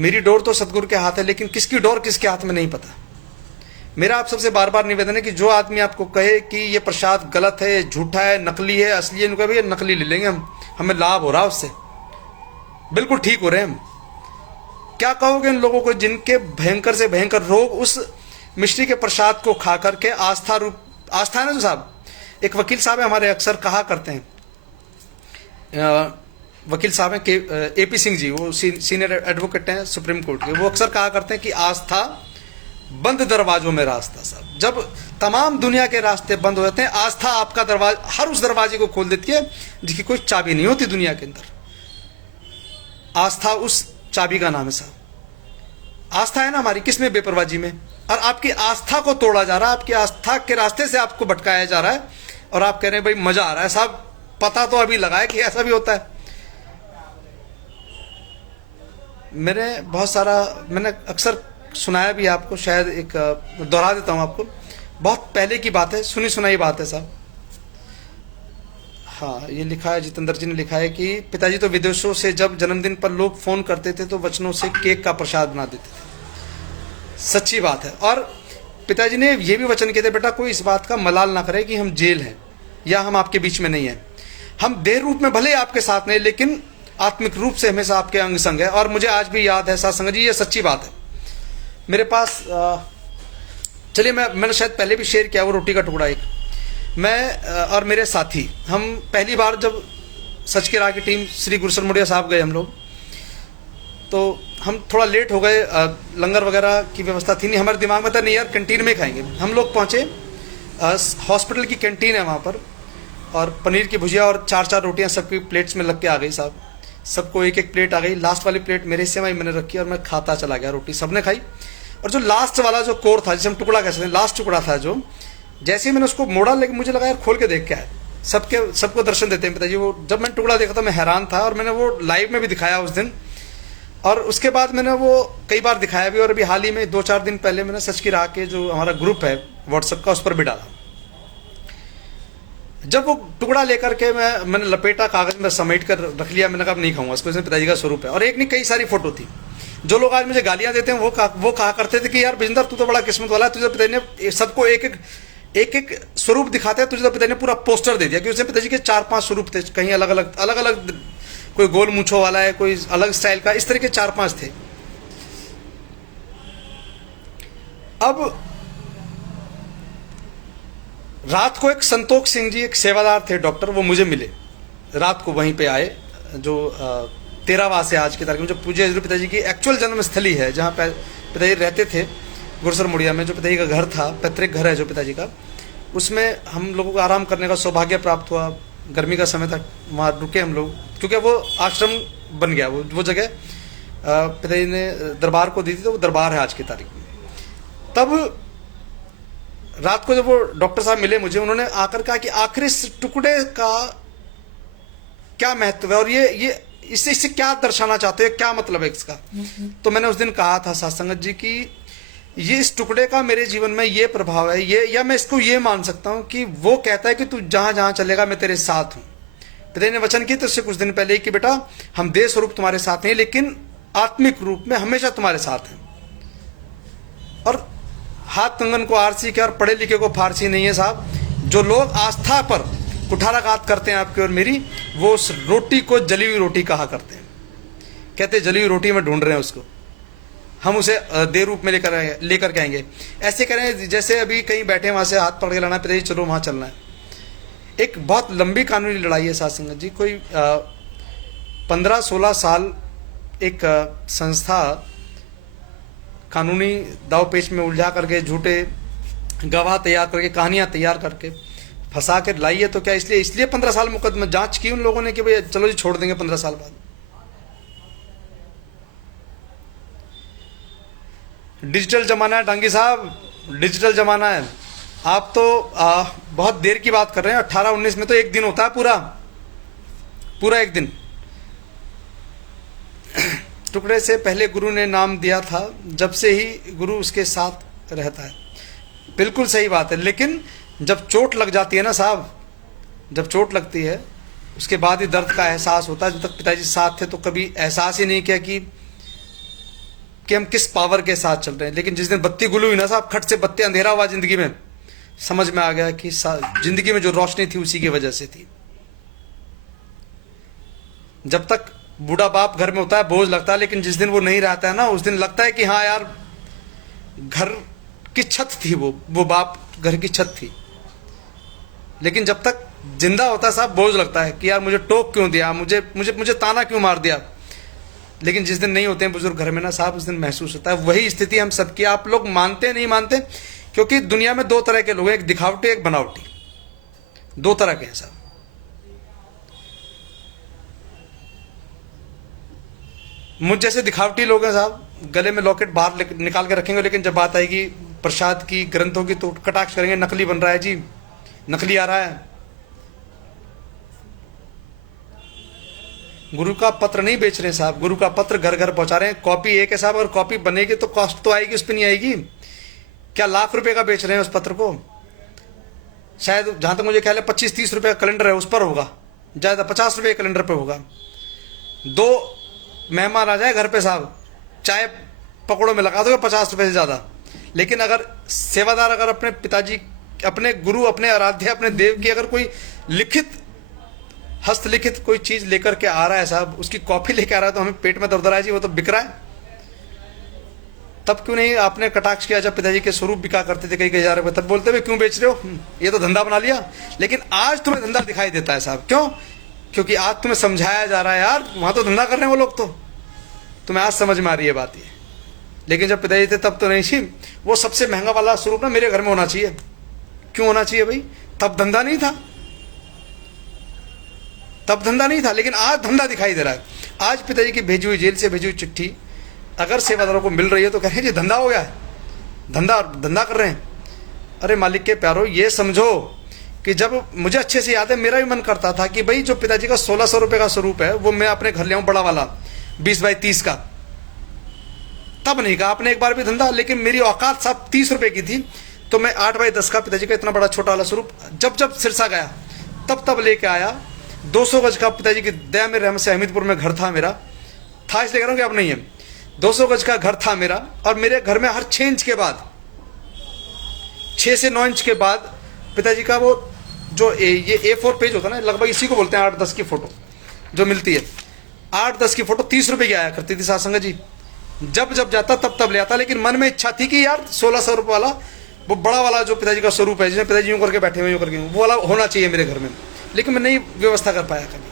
मेरी डोर तो सतगुरु के हाथ है, लेकिन किसकी डोर किसके हाथ में नहीं पता। मेरा आप सबसे बार बार निवेदन है कि जो आदमी आपको कहे कि ये प्रसाद गलत है, झूठा है, नकली है, असली है, इनको भैया नकली ले लेंगे हम, हमें लाभ हो रहा है उससे, बिल्कुल ठीक हो रहे हैं हम। क्या कहोगे उन लोगों को जिनके भयंकर से भयंकर रोग उस मिश्री के प्रसाद को खा करके आस्था है ना। जो साहब एक वकील साहब है हमारे, अक्सर कहा करते हैं, वकील साहब हैं AP सिंह जी, वो सीनियर एडवोकेट हैं सुप्रीम कोर्ट के, वो अक्सर कहा करते हैं कि आस्था बंद दरवाजों में रास्ता साहब। जब तमाम दुनिया के रास्ते बंद हो जाते हैं, आस्था आपका दरवाजा, हर उस दरवाजे को खोल देती है जिसकी कोई चाबी नहीं होती दुनिया के अंदर। आस्था उस चाबी का नाम है साहब। आस्था है ना हमारी, किसमें? बेपरवाही में। और आपकी आस्था को तोड़ा जा रहा है, आपकी आस्था के रास्ते से आपको भटकाया जा रहा है, और आप कह रहे हैं भाई मजा आ रहा है साहब। पता तो अभी लगा है कि ऐसा भी होता है। मैंने अक्सर सुनाया भी आपको, शायद एक दोहरा देता हूं आपको। बहुत पहले की बात है, सुनी सुनाई बात है साहब। हाँ, ये लिखा है, जितेंद्र जी ने लिखा है कि पिताजी तो विदेशों से जब जन्मदिन पर लोग फोन करते थे तो वचनों से केक का प्रसाद बना देते थे। सच्ची बात है। और पिताजी ने ये भी वचन किए थे, बेटा कोई इस बात का मलाल ना करे कि हम जेल हैं या हम आपके बीच में नहीं हैं। हम देह रूप में भले आपके साथ नहीं, लेकिन आत्मिक रूप से हमेशा आपके अंग संग है। और मुझे आज भी याद है साथ संगत जी, ये सच्ची बात है। मेरे पास चलिए, मैंने शायद पहले भी शेयर किया वो रोटी का टुकड़ा। एक मैं और मेरे साथी, हम पहली बार जब सच की राह की टीम श्री गुरुसर मुड़िया साहब गए हम लोग, तो हम थोड़ा लेट हो गए। लंगर वगैरह की व्यवस्था थी नहीं, हमारे दिमाग में था नहीं यार कैंटीन में खाएंगे। हम लोग पहुँचे, हॉस्पिटल की कैंटीन है वहाँ पर, और पनीर की भुजिया और 4-4 रोटियाँ सबकी प्लेट्स में लग के आ गई साहब। सबको एक एक प्लेट आ गई। लास्ट वाली प्लेट मेरे हिस्से में मैंने रखी और मैं खाता चला गया। रोटी सबने खाई, और जो लास्ट वाला जो कोर था, जिसे हम टुकड़ा कह सकते हैं, लास्ट टुकड़ा था जो, जैसे ही मैंने उसको मोड़ा, लेकिन मुझे लगा यार खोल के देख के आए, सबको दर्शन देते हैं पिताजी। वो जब मैंने टुकड़ा देखा था मैं हैरान था, और मैंने वो लाइव में भी दिखाया उस दिन, और उसके बाद मैंने वो कई बार दिखाया भी। और अभी हाल ही में 2-4 दिन पहले मैंने सच की राह के जो हमारा ग्रुप है व्हाट्सएप का, उस पर भी डाला। जब वो टुकड़ा लेकर के मैंने लपेटा, कागज में समेट कर रख लिया, मैंने कहा नहीं खाऊंगा इसको, इसमें पिताजी का स्वरूप है। और एक नहीं कई सारी फोटो थी। जो लोग आज मुझे गालियां देते हैं वो कहा करते थे कि यार बिजिंदर तू तो बड़ा किस्मत वाला है, तुझे पिताजी ने सबको एक एक स्वरूप दिखाते हैं, तुझे तो पिताजी ने पूरा पोस्टर दे दिया। कि उसमें पिताजी के 4-5 स्वरूप थे, कहीं अलग अलग, कोई गोल मूंछों वाला है, कोई अलग स्टाइल का, इस तरह के 4-5 थे। अब रात को एक संतोष सिंह जी, एक सेवादार थे डॉक्टर, वो मुझे मिले रात को, वहीं पे आए, जो 13वां से आज की तारीख में जो पूज्य पिताजी की एक्चुअल जन्मस्थली है, जहाँ पिताजी रहते थे गुरुसर मुड़िया में, जो पिताजी का घर था, पैतृक घर है जो पिताजी का, उसमें हम लोगों को आराम करने का सौभाग्य प्राप्त हुआ। गर्मी का समय था, वहाँ रुके हम लोग, क्योंकि वो आश्रम बन गया। वो जगह पिताजी ने दरबार को दी थी, तो वो दरबार है आज की तारीख में। तब रात को जब वो डॉक्टर साहब मिले मुझे, उन्होंने आकर कहा कि आखिर इस टुकड़े का क्या महत्व है, और ये इससे क्या दर्शाना चाहते हो, क्या मतलब है इसका। तो मैंने उस दिन कहा था साथ संगत जी कि ये इस टुकड़े का मेरे जीवन में ये प्रभाव है, ये, या मैं इसको ये मान सकता हूं कि वो कहता है कि तू जहां जहां चलेगा मैं तेरे साथ हूं। पिताजी ने वचन किया तो उससे कुछ दिन पहले कि बेटा हम देह स्वरूप तुम्हारे साथ नहीं, लेकिन आत्मिक रूप में हमेशा तुम्हारे साथ हैं। और हाथ कंगन को आरसी क्या और पढ़े लिखे को फारसी नहीं है साहब। जो लोग आस्था पर कुठाराघात करते हैं आपकी और मेरी, वो उस रोटी को जली हुई रोटी कहा करते हैं। कहते जली हुई रोटी में ढूंढ रहे हैं उसको, हम उसे देह रूप में लेकर के आएंगे। ऐसे करें जैसे अभी कहीं बैठे वहां से हाथ पकड़ के लाना, पिताजी चलो वहां चलना है। एक बहुत लंबी कानूनी लड़ाई है साथ संगत जी। कोई 15-16 साल एक संस्था कानूनी दाव पेच में उलझा करके, झूठे गवाह तैयार करके, कहानियां तैयार करके फंसा के लाई है। तो क्या इसलिए 15 साल मुकदमा जांच की उन लोगों ने कि भाई चलो जी छोड़ देंगे 15 साल बाद। डिजिटल जमाना है डांगी साहब, डिजिटल जमाना है। आप तो बहुत देर की बात कर रहे हैं। 18-19 में तो एक दिन होता है, पूरा एक दिन। टुकड़े से पहले गुरु ने नाम दिया था, जब से ही गुरु उसके साथ रहता है। बिल्कुल सही बात है। लेकिन जब चोट लग जाती है ना साहब, जब चोट लगती है उसके बाद ही दर्द का एहसास होता है। जब तक पिताजी साथ थे तो कभी एहसास ही नहीं किया कि हम किस पावर के साथ चल रहे हैं। लेकिन जिस दिन बत्ती गुल हुई ना साहब, खट से बत्ती अंधेरा हुआ जिंदगी में, समझ में आ गया कि जिंदगी में जो रोशनी थी उसी की वजह से थी। जब तक बूढ़ा बाप घर में होता है बोझ लगता है, लेकिन जिस दिन वो नहीं रहता है ना, उस दिन लगता है कि हाँ यार घर की छत थी, वो बाप घर की छत थी। लेकिन जब तक जिंदा होता है साहब बोझ लगता है कि यार मुझे टोक क्यों दिया, मुझे ताना क्यों मार दिया। लेकिन जिस दिन नहीं होते हैं बुजुर्ग घर में ना साहब, उस दिन महसूस होता है। वही स्थिति हम सबकी, आप लोग मानते नहीं मानते, क्योंकि दुनिया में दो तरह के लोग हैं, एक दिखावटी एक बनावटी, दो तरह के हैं साहब। मुझ जैसे दिखावटी लोग हैं साहब, गले में लॉकेट बाहर निकाल के रखेंगे, लेकिन जब बात आएगी प्रसाद की, ग्रंथों की, तो कटाक्ष करेंगे, नकली बन रहा है जी, नकली आ रहा है। गुरु का पत्र नहीं बेच रहे हैं साहब, गुरु का पत्र घर घर पहुंचा रहे हैं। कॉपी एक है साहब, अगर कॉपी बनेगी तो कॉस्ट तो आएगी, उस पर नहीं आएगी। क्या लाख रुपए का बेच रहे हैं उस पत्र को? शायद जहां तक मुझे ख्याल है 25-30 रुपए का कैलेंडर है, उस पर होगा, ज्यादा 50 रुपए कैलेंडर पे होगा। 2 मेहमान आ जाए घर पे साहब, चाय पकौड़ों में लगा दोगे 50 रुपए से ज्यादा। लेकिन अगर सेवादार अगर अपने पिताजी, अपने गुरु, अपने आराध्य, अपने देव की अगर कोई लिखित, हस्तलिखित कोई चीज लेकर के आ रहा है साहब, उसकी कॉपी लेकर आ रहा है, तो हमें पेट में दर्द आ रहा है जी, वो तो बिक रहा है। तब क्यों नहीं आपने कटाक्ष किया जब पिताजी के स्वरूप बिका करते थे कई हजार रुपए, तब बोलते हुए क्यों बेच रहे हो, ये तो धंधा बना लिया। लेकिन आज तुम्हें धंधा दिखाई देता है साहब, क्यों? क्योंकि आज तुम्हें समझाया जा रहा है यार, वहां तो धंधा कर रहे हैं वो लोग, तो तुम्हें आज समझ में आ रही है बात ये। लेकिन जब पिताजी थे तब तो नहीं थी। वो सबसे महंगा वाला स्वरूप ना मेरे घर में होना चाहिए। क्यों होना चाहिए भाई? तब धंधा नहीं था, तब धंधा नहीं था, लेकिन आज धंधा दिखाई दे रहा है। आज पिताजी की भेजी हुई, जेल से भेजी हुई चिट्ठी अगर सेवादारों को मिल रही है तो कह रहे हैं जी धंधा हो गया है, धंधा कर रहे हैं। अरे मालिक के प्यारो, ये समझो कि जब मुझे अच्छे से याद है, मेरा भी मन करता था कि भाई जो पिताजी का 1600 रुपए का स्वरूप है वो मैं अपने घर ले आऊं, बड़ा वाला 20 बाई 30 का। तब नहीं कहा आपने एक बार भी धंधा, लेकिन मेरी औकात साहब 30 रुपए की थी, तो मैं 8 बाई 10 का पिताजी का इतना बड़ा छोटा वाला स्वरूप जब सिरसा गया तब लेके आया। 200 गज का पिताजी की दया में रहमत से हमीदपुर में घर था मेरा, था इसलिए कह रहा हूं कि अब नहीं है। 200 गज का घर था मेरा, और मेरे घर में हर 6 इंच के बाद, 6 से 9 इंच के बाद पिताजी का वो जो ये A4 पेज होता है ना, लगभग इसी को बोलते हैं 8-10 की फोटो जो मिलती है, 8-10 की फोटो 30 रुपए की आया करती थी सासंग जी। जब जाता तब ले आता, लेकिन मन में इच्छा थी कि यार 1600 रुपये वाला, वो बड़ा वाला जो पिताजी का स्वरूप है, जिसमें पिताजी यूं करके बैठे हुए, यूं करके, वो वाला होना चाहिए मेरे घर में। लेकिन मैं नहीं व्यवस्था कर पाया कभी।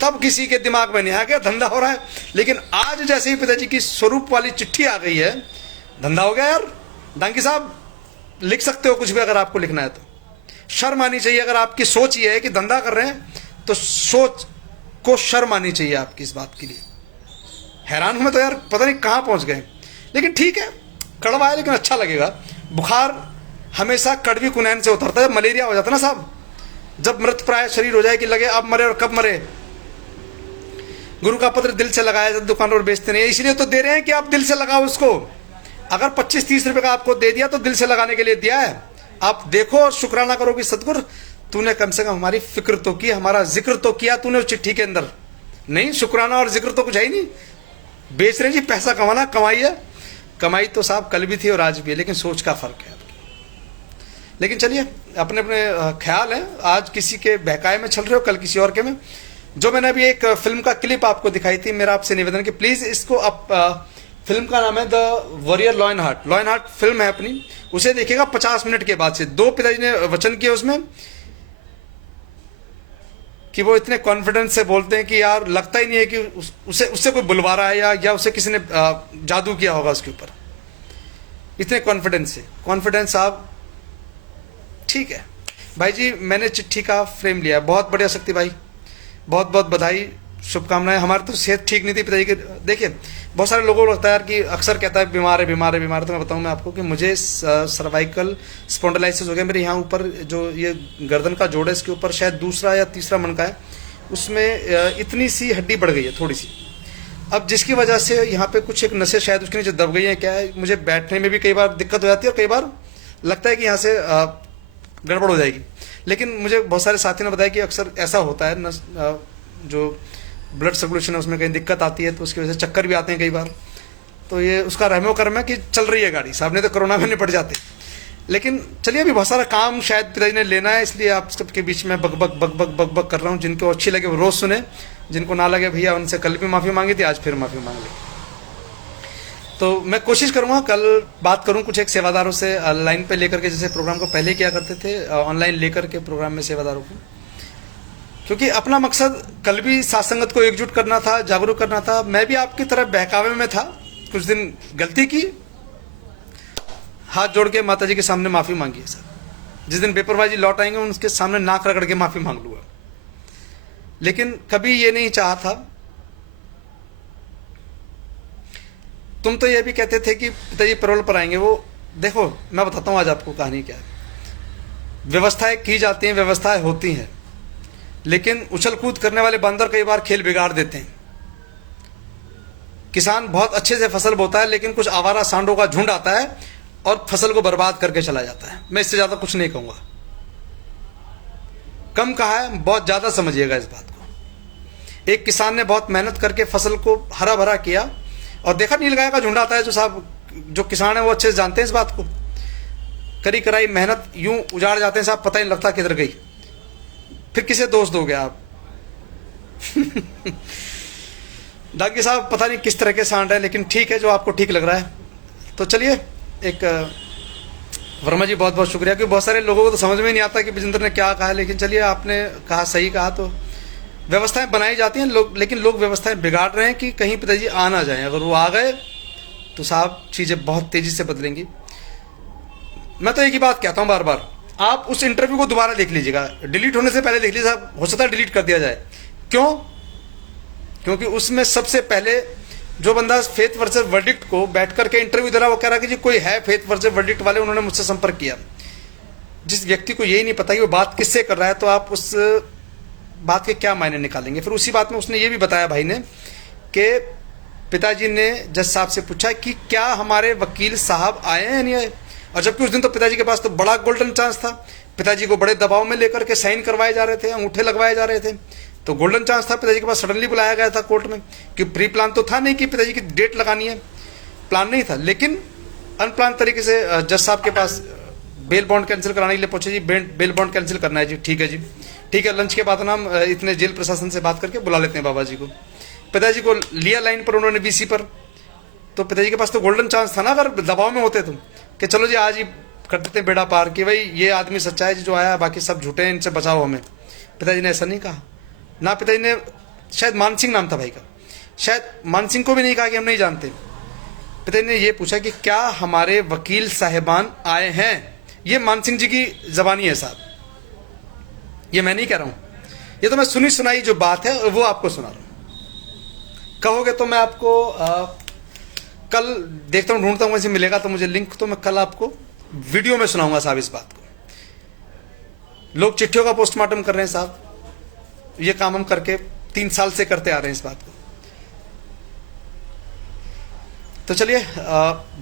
तब किसी के दिमाग में नहीं आया कि धंधा हो रहा है। लेकिन आज जैसे ही पिताजी की स्वरूप वाली चिट्ठी आ गई है, धंधा हो गया यार। डांगी साहब लिख सकते हो कुछ भी अगर आपको लिखना है तो। शर्म आनी चाहिए, अगर आपकी सोच ये है कि धंधा कर रहे हैं तो सोच को शर्म आनी चाहिए आपकी इस बात के लिए। हैरान हूं मैं तो यार, पता नहीं कहां पहुंच गए। लेकिन ठीक है, कड़वा है लेकिन अच्छा लगेगा। बुखार हमेशा कड़वी कुनैन से उतरता है, मलेरिया हो जाता है ना साहब, जब मृत प्राय शरीर हो जाए कि लगे अब मरे और कब मरे। गुरु का पत्र दिल से लगाया, जब दुकान पर बेचते नहीं, इसलिए तो दे रहे हैं कि आप दिल से लगाओ उसको। अगर 25-30 रुपए का आपको दे दिया तो दिल से लगाने के लिए दिया है। आप देखो और शुक्राना करो कि सतगुरु तूने कम से कम हमारी फिक्र तो की, हमारा जिक्र तो किया तूने उस चिट्ठी के अंदर। नहीं, शुक्राना और जिक्र तो कुछ है ही नहीं। बेच रहे जी, पैसा कमाना, कमाई है। कमाई तो साहब कल भी थी और आज भी है, लेकिन सोच का फर्क है। लेकिन चलिए, अपने अपने ख्याल है। आज किसी के बहकाए में चल रहे हो, कल किसी और के में। जो मैंने अभी एक फिल्म का क्लिप आपको दिखाई थी, मेरा आपसे निवेदन कि प्लीज इसको आप, फिल्म का नाम है the warrior lion heart film है अपनी, उसे देखिएगा 50 मिनट के बाद से। 2 पिताजी ने वचन किए उसमें कि वो इतने कॉन्फिडेंस से बोलते हैं कि यार लगता ही नहीं है कि उससे कोई बुलवा रहा है या उसे किसी ने जादू किया होगा उसके ऊपर। इतने कॉन्फिडेंस साहब। ठीक है भाई जी, मैंने चिट्ठी का फ्रेम लिया, बहुत बढ़िया शक्ति भाई, बहुत बहुत बधाई, शुभकामनाएं। हमारी तो सेहत ठीक नहीं थी पिताजी के। देखिए, बहुत सारे लोगों को लगता है यार कि अक्सर कहता है बीमार है। तो मैं बताऊं मैं आपको कि मुझे सर्वाइकल स्पॉन्डिलाइसिस हो गया। मेरे यहाँ ऊपर जो ये गर्दन का जोड़ है, इसके ऊपर शायद दूसरा या तीसरा मनका है, उसमें इतनी सी हड्डी बढ़ गई है थोड़ी सी। अब जिसकी वजह से यहाँ पे कुछ एक नसें शायद उसके नीचे दब गई हैं, क्या है, मुझे बैठने में भी कई बार दिक्कत हो जाती है और कई बार लगता है कि यहाँ से गड़बड़ हो जाएगी। लेकिन मुझे बहुत सारे साथी ने बताया कि अक्सर ऐसा होता है, जो ब्लड सर्कुलेशन है उसमें कहीं दिक्कत आती है, तो उसकी वजह से चक्कर भी आते हैं कई बार। तो ये उसका रहमो कर्म है कि चल रही है गाड़ी साहब, नहीं तो कोरोना में निपट जाते। लेकिन चलिए, अभी बहुत सारा काम शायद पिताजी ने लेना है, इसलिए आप सबके बीच में बक बक कर रहा हूँ। जिनको अच्छी लगे वो रोज सुने, जिनको ना लगे भैया उनसे कल भी माफ़ी मांगी थी, आज फिर माफ़ी मांग ली। तो मैं कोशिश करूँगा कल बात करूँ कुछ एक सेवादारों से लाइन पे लेकर के, जैसे प्रोग्राम को पहले किया करते थे, ऑनलाइन लेकर के प्रोग्राम में सेवादारों को, क्योंकि अपना मकसद कल भी साथ संगत को एकजुट करना था, जागरूक करना था। मैं भी आपकी तरह बहकावे में था, कुछ दिन गलती की, हाथ जोड़ के माता जी के सामने माफी मांगी है सर। जिस दिन बेपरवाही लौट आएंगे उनके सामने नाक रगड़ के माफी मांग लूंगा। लेकिन कभी ये नहीं चाहा था। तुम तो ये भी कहते थे कि पिताजी पैरोल पर आएंगे। वो देखो, मैं बताता हूं आज आपको कहानी क्या है। व्यवस्थाएं की जाती हैं, व्यवस्थाएं होती हैं, लेकिन उछल कूद करने वाले बंदर कई बार खेल बिगाड़ देते हैं। किसान बहुत अच्छे से फसल बोता है, लेकिन कुछ आवारा सांडों का झुंड आता है और फसल को बर्बाद करके चला जाता है। मैं इससे ज्यादा कुछ नहीं कहूंगा। कम कहा है, बहुत ज्यादा समझिएगा इस बात को। एक किसान ने बहुत मेहनत करके फसल को हरा भरा किया और देखा नीलगाय का झुंड आता है। जो साहब जो किसान है वो अच्छे से जानते हैं इस बात को। करी कराई मेहनत यूं उजाड़ जाते हैं साहब, पता ही नहीं लगता किधर गई। फिर किसे दोष दोगे आप? डाकी साहब पता नहीं किस तरह के सांड है, लेकिन ठीक है जो आपको ठीक लग रहा है। तो चलिए, एक वर्मा जी बहुत बहुत शुक्रिया, क्योंकि बहुत सारे लोगों को तो समझ में नहीं आता कि विजेंद्र ने क्या कहा, लेकिन चलिए आपने कहा, सही कहा। तो व्यवस्थाएं बनाई जाती हैं लोग, लेकिन लोग व्यवस्थाएं बिगाड़ रहे हैं कि कहीं पिताजी आ ना जाएं। अगर वो आ गए तो साहब चीजें बहुत तेजी से बदलेंगी। मैं तो एक ही बात कहता हूं बार बार, आप उस इंटरव्यू को दोबारा देख लीजिएगा, डिलीट होने से पहले देख लीजिए साहब। हो सकता है डिलीट कर दिया जाए। क्यों? क्योंकि उसमें सबसे पहले जो बंदा फेथ वर्सेस वर्डिक्ट को बैठ करके इंटरव्यू दे रहा, वो कह रहा कि जी कोई है फेथ वर्सेस वर्डिक्ट वाले, उन्होंने मुझसे संपर्क किया। जिस व्यक्ति को यही नहीं पता कि वो बात किससे कर रहा है, तो आप उस बात के क्या मायने निकालेंगे? फिर उसी बात में उसने ये भी बताया भाई ने कि पिताजी ने जज साहब से पूछा कि क्या हमारे वकील साहब आए हैं नहीं आए, और जबकि उस दिन तो पिताजी के पास तो बड़ा गोल्डन चांस था। पिताजी को बड़े दबाव में लेकर के साइन करवाए जा रहे थे, अंगूठे लगवाए जा रहे थे, तो गोल्डन चांस था पिताजी के पास। सडनली बुलाया गया था कोर्ट में, कि प्री प्लान तो था नहीं कि पिताजी की डेट लगानी है, प्लान नहीं था, लेकिन अनप्लान तरीके से जज साहब के पास बेल बॉन्ड कैंसिल कराने के लिए पूछे। जी बेल बॉन्ड कैंसिल करना है जी, ठीक है जी, ठीक है। लंच के बाद ना हम इतने जेल प्रशासन से बात करके बुला लेते हैं बाबा जी को। पिताजी को लिया लाइन पर उन्होंने बीसी पर, तो पिताजी के पास तो गोल्डन चांस था ना, अगर दबाव में होते तुम कि चलो जी आज ही कर देते हैं बेड़ा पार, कि भाई ये आदमी सच्चा है जो आया, बाकी सब झूठे हैं, इनसे बचाओ हमें। पिताजी ने ऐसा नहीं कहा ना। पिताजी ने, शायद मान सिंह नाम था भाई का, शायद मान सिंह को भी नहीं कहा कि हम नहीं जानते। पिताजी ने ये पूछा कि क्या हमारे वकील साहिबान आए हैं। ये मान सिंह जी की जबानी है साहब, ये मैं नहीं कह रहा हूं, ये तो मैं सुनी सुनाई जो बात है वो आपको सुना रहा हूं। कहोगे तो मैं आपको कल देखता हूं, ढूंढता हूं वैसे मिलेगा तो मुझे लिंक, तो मैं कल आपको वीडियो में सुनाऊंगा साहब इस बात को। लोग चिट्ठियों का पोस्टमार्टम कर रहे हैं साहब, ये काम हम करके 3 साल से करते आ रहे हैं इस बात को। तो चलिए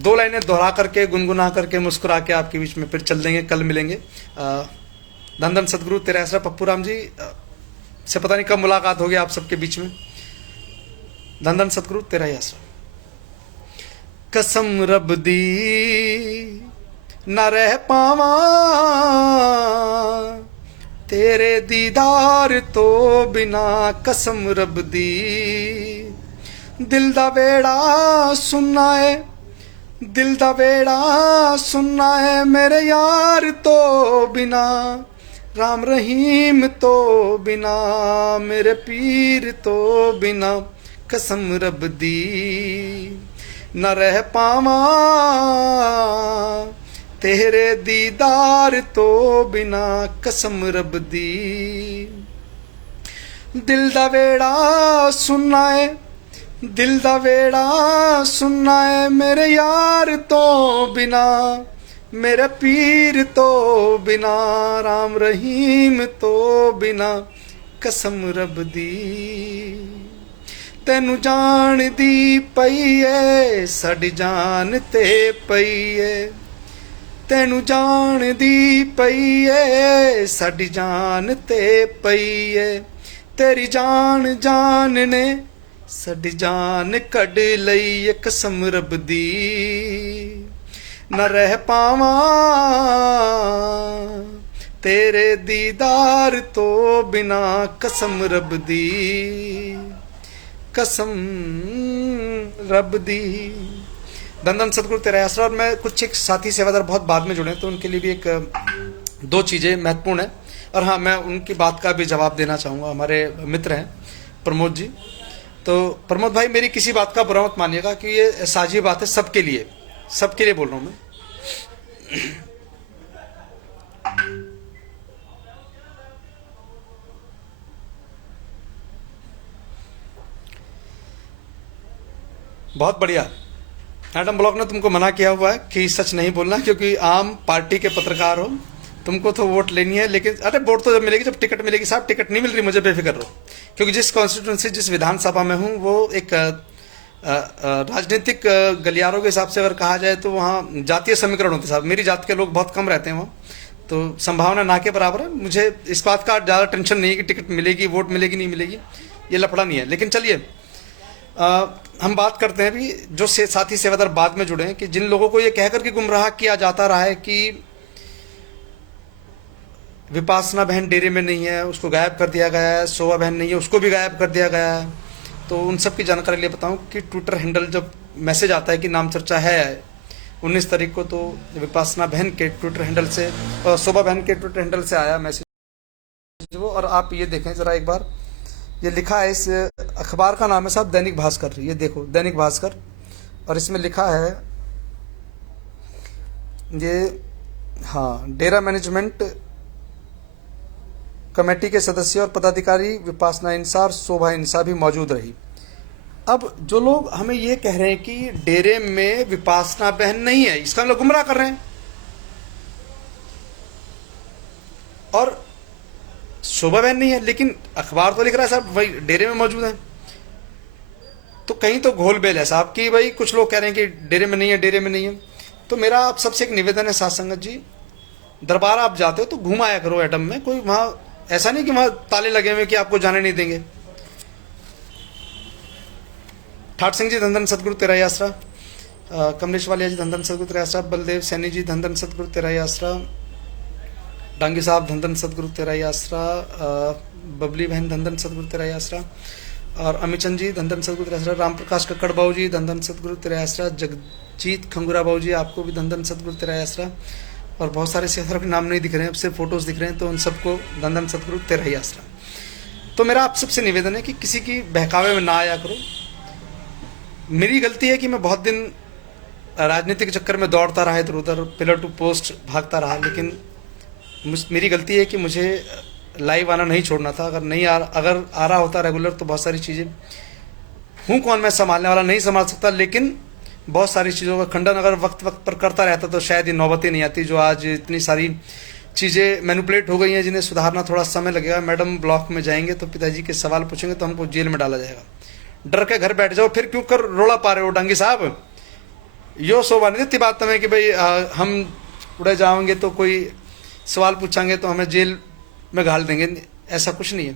2 लाइनें दोहरा करके, गुनगुना करके, मुस्कुरा के आपके बीच में फिर चल देंगे, कल मिलेंगे। धन धन सतगुरु तेरा आसरा पप्पू राम जी से पता नहीं कब मुलाकात होगी आप सबके बीच में। धन धन सतगुरु तेरा ही आसरा। कसम रब दी न रह पावा तेरे दीदार तो बिना, कसम रब दी दिल दा वेड़ा सुनना है, दिल दा वेड़ा सुनना है मेरे यार तो बिना, राम रहीम तो बिना, मेरे पीर तो बिना, कसम रब दी न रह पावा तेरे दीदार तो बिना, कसम रब दी दिल दा वेड़ा सुनना है, दिल दा वेड़ा सुनना है मेरे यार तो बिना, मेरे पीर तो बिना, राम रहीम तो बिना, कसम रब दी तेनू जान दी पई है, साडी जान ते पई है, तेनू जान दी पई है, साडी जान ते पई है, तेरी जान जान ने साडी जान कढ लई, कसम रब दी न रह पावा तेरे दीदार तो बिना, कसम रब दी, कसम रब दी। धन धन सतगुरु तेरा आसरा। और मैं कुछ एक साथी सेवादार बहुत बाद में जुड़े, तो उनके लिए भी एक 2 चीजें महत्वपूर्ण है। और हाँ, मैं उनकी बात का भी जवाब देना चाहूँगा। हमारे मित्र हैं प्रमोद जी, तो प्रमोद भाई मेरी किसी बात का बुरा मत मानिएगा कि ये साझी बात है, सबके लिए बोल रहा हूँ मैं। बहुत बढ़िया। एडम ब्लॉक ने तुमको मना किया हुआ है कि सच नहीं बोलना, क्योंकि आम पार्टी के पत्रकार हो, तुमको तो वोट लेनी है। लेकिन अरे वोट तो जब मिलेगी, जब टिकट मिलेगी। साहब टिकट नहीं मिल रही, मुझे बेफिक्र रहो, क्योंकि जिस कॉन्स्टिट्यूंसी, जिस विधानसभा में हूँ, वो एक राजनीतिक गलियारों के हिसाब से अगर कहा जाए तो वहाँ जातीय समीकरण होते हैं साहब। मेरी जात के लोग बहुत कम रहते हैं वहाँ, तो संभावना ना के बराबर है। मुझे इस बात का ज़्यादा टेंशन नहीं है कि टिकट मिलेगी, वोट मिलेगी, नहीं मिलेगी, ये लफड़ा नहीं है। लेकिन चलिए हम बात करते हैं अभी जो साथी सेवादार बाद में जुड़े हैं, कि जिन लोगों को ये कहकर के गुमराह किया जाता रहा है कि विपासना बहन डेरे में नहीं है, उसको गायब कर दिया गया है, शोभा बहन नहीं है, उसको भी गायब कर दिया गया है। तो उन सब की जानकारी लिए बताऊं कि ट्विटर हैंडल जब मैसेज आता है कि नाम चर्चा है 19 तारीख को, तो विपासना बहन के ट्विटर हैंडल से, शोभा बहन के ट्विटर हैंडल से आया मैसेज वो। और आप ये देखें ज़रा एक बार, ये लिखा है, इस अखबार का नाम है साहब दैनिक भास्कर। ये देखो दैनिक भास्कर, और इसमें लिखा है ये, हाँ, डेरा मैनेजमेंट कमेटी के सदस्य और पदाधिकारी विपासना इंसार, शोभा इंसार भी मौजूद रही। अब जो लोग हमें ये कह रहे हैं कि डेरे में विपासना बहन नहीं है, इसका लोग गुमराह कर रहे हैं। और शोभा बहन नहीं है, लेकिन अखबार तो लिख रहा है साहब भाई डेरे में मौजूद है। तो कहीं तो घोलबेल है साहब कि भाई कुछ लोग कह रहे हैं कि डेरे में नहीं है, डेरे में नहीं है। तो मेरा आप सबसे एक निवेदन है साथ संगत जी, दरबार आप जाते हो तो घूम आया करो एडम में। कोई वहाँ ऐसा नहीं कि वहाँ ताले लगे हुए कि आपको जाने नहीं देंगे। ठाट सिंह जी धन धन सतगुरु तेरा ही आसरा, कमलेश वालिया जी धन धन सतगुरु तेरा आसरा, बलदेव सैनी जी धन धन सतगुरु तेरा ही आसरा, डांगी साहब धन धन सतगुरु तेरा ही आसरा, बबली बहन धन धन सतगुरु तेरा ही आसरा, और अमिचंद जी धन धन सतगुरु तेरा आसरा, राम प्रकाश कक्कड़ बाबू जी धन धन सतगुरु तेरा आसरा, जगजीत खंगुरा बाबू जी आपको भी धन धन सतगुरु तेरा आसरा। और बहुत सारे सेवादारों के नाम नहीं दिख रहे हैं, अब सिर्फ फोटोज दिख रहे हैं, तो उन सबको धन धन सतगुरु तेरा ही आसरा। तो मेरा आप सबसे निवेदन है कि किसी की बहकावे में ना आया करो। मेरी गलती है कि मैं बहुत दिन राजनीतिक चक्कर में दौड़ता रहा, इधर उधर पिलर टू पोस्ट भागता रहा, लेकिन मेरी गलती है कि मुझे लाइव आना नहीं छोड़ना था। अगर आ रहा होता रेगुलर तो बहुत सारी चीज़ें, हूँ कौन मैं संभालने वाला, नहीं संभाल सकता, लेकिन बहुत सारी चीज़ों का खंडन अगर वक्त वक्त पर करता रहता तो शायद ये नौबत ही नहीं आती जो आज इतनी सारी चीज़ें मैनिपुलेट हो गई हैं, जिन्हें सुधारना थोड़ा समय लगेगा। मैडम ब्लॉक में जाएंगे तो पिताजी के सवाल पूछेंगे तो हमको जेल में डाला जाएगा। डर के घर बैठ जाओ, फिर क्यों कर रोड़ा पा रहे हो डांगी साहब। यो शोभा नहीं देती बात तुम्हें कि भाई हम उड़े जाओगे तो कोई सवाल पूछेंगे तो हमें जेल में घाल देंगे, ऐसा कुछ नहीं है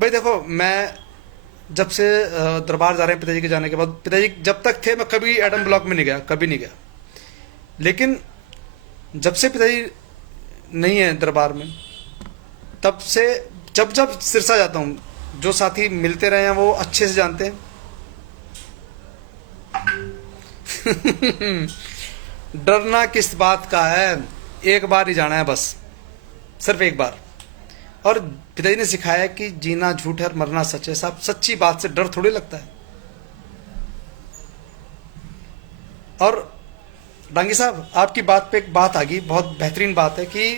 भाई। देखो मैं जब से दरबार जा रहे हैं पिताजी के जाने के बाद, पिताजी जब तक थे मैं कभी एडम ब्लॉक में नहीं गया, कभी नहीं गया। लेकिन जब से पिताजी नहीं है दरबार में, तब से जब जब सिरसा जाता हूँ, जो साथी मिलते रहे हैं वो अच्छे से जानते हैं डरना किस बात का है, एक बार ही जाना है बस, सिर्फ एक बार। और पिताजी ने सिखाया कि जीना झूठ है और मरना सच है। साहब सच्ची बात से डर थोड़ी लगता है। और डांगी साहब आपकी बात पे एक बात आ गई, बहुत बेहतरीन बात है कि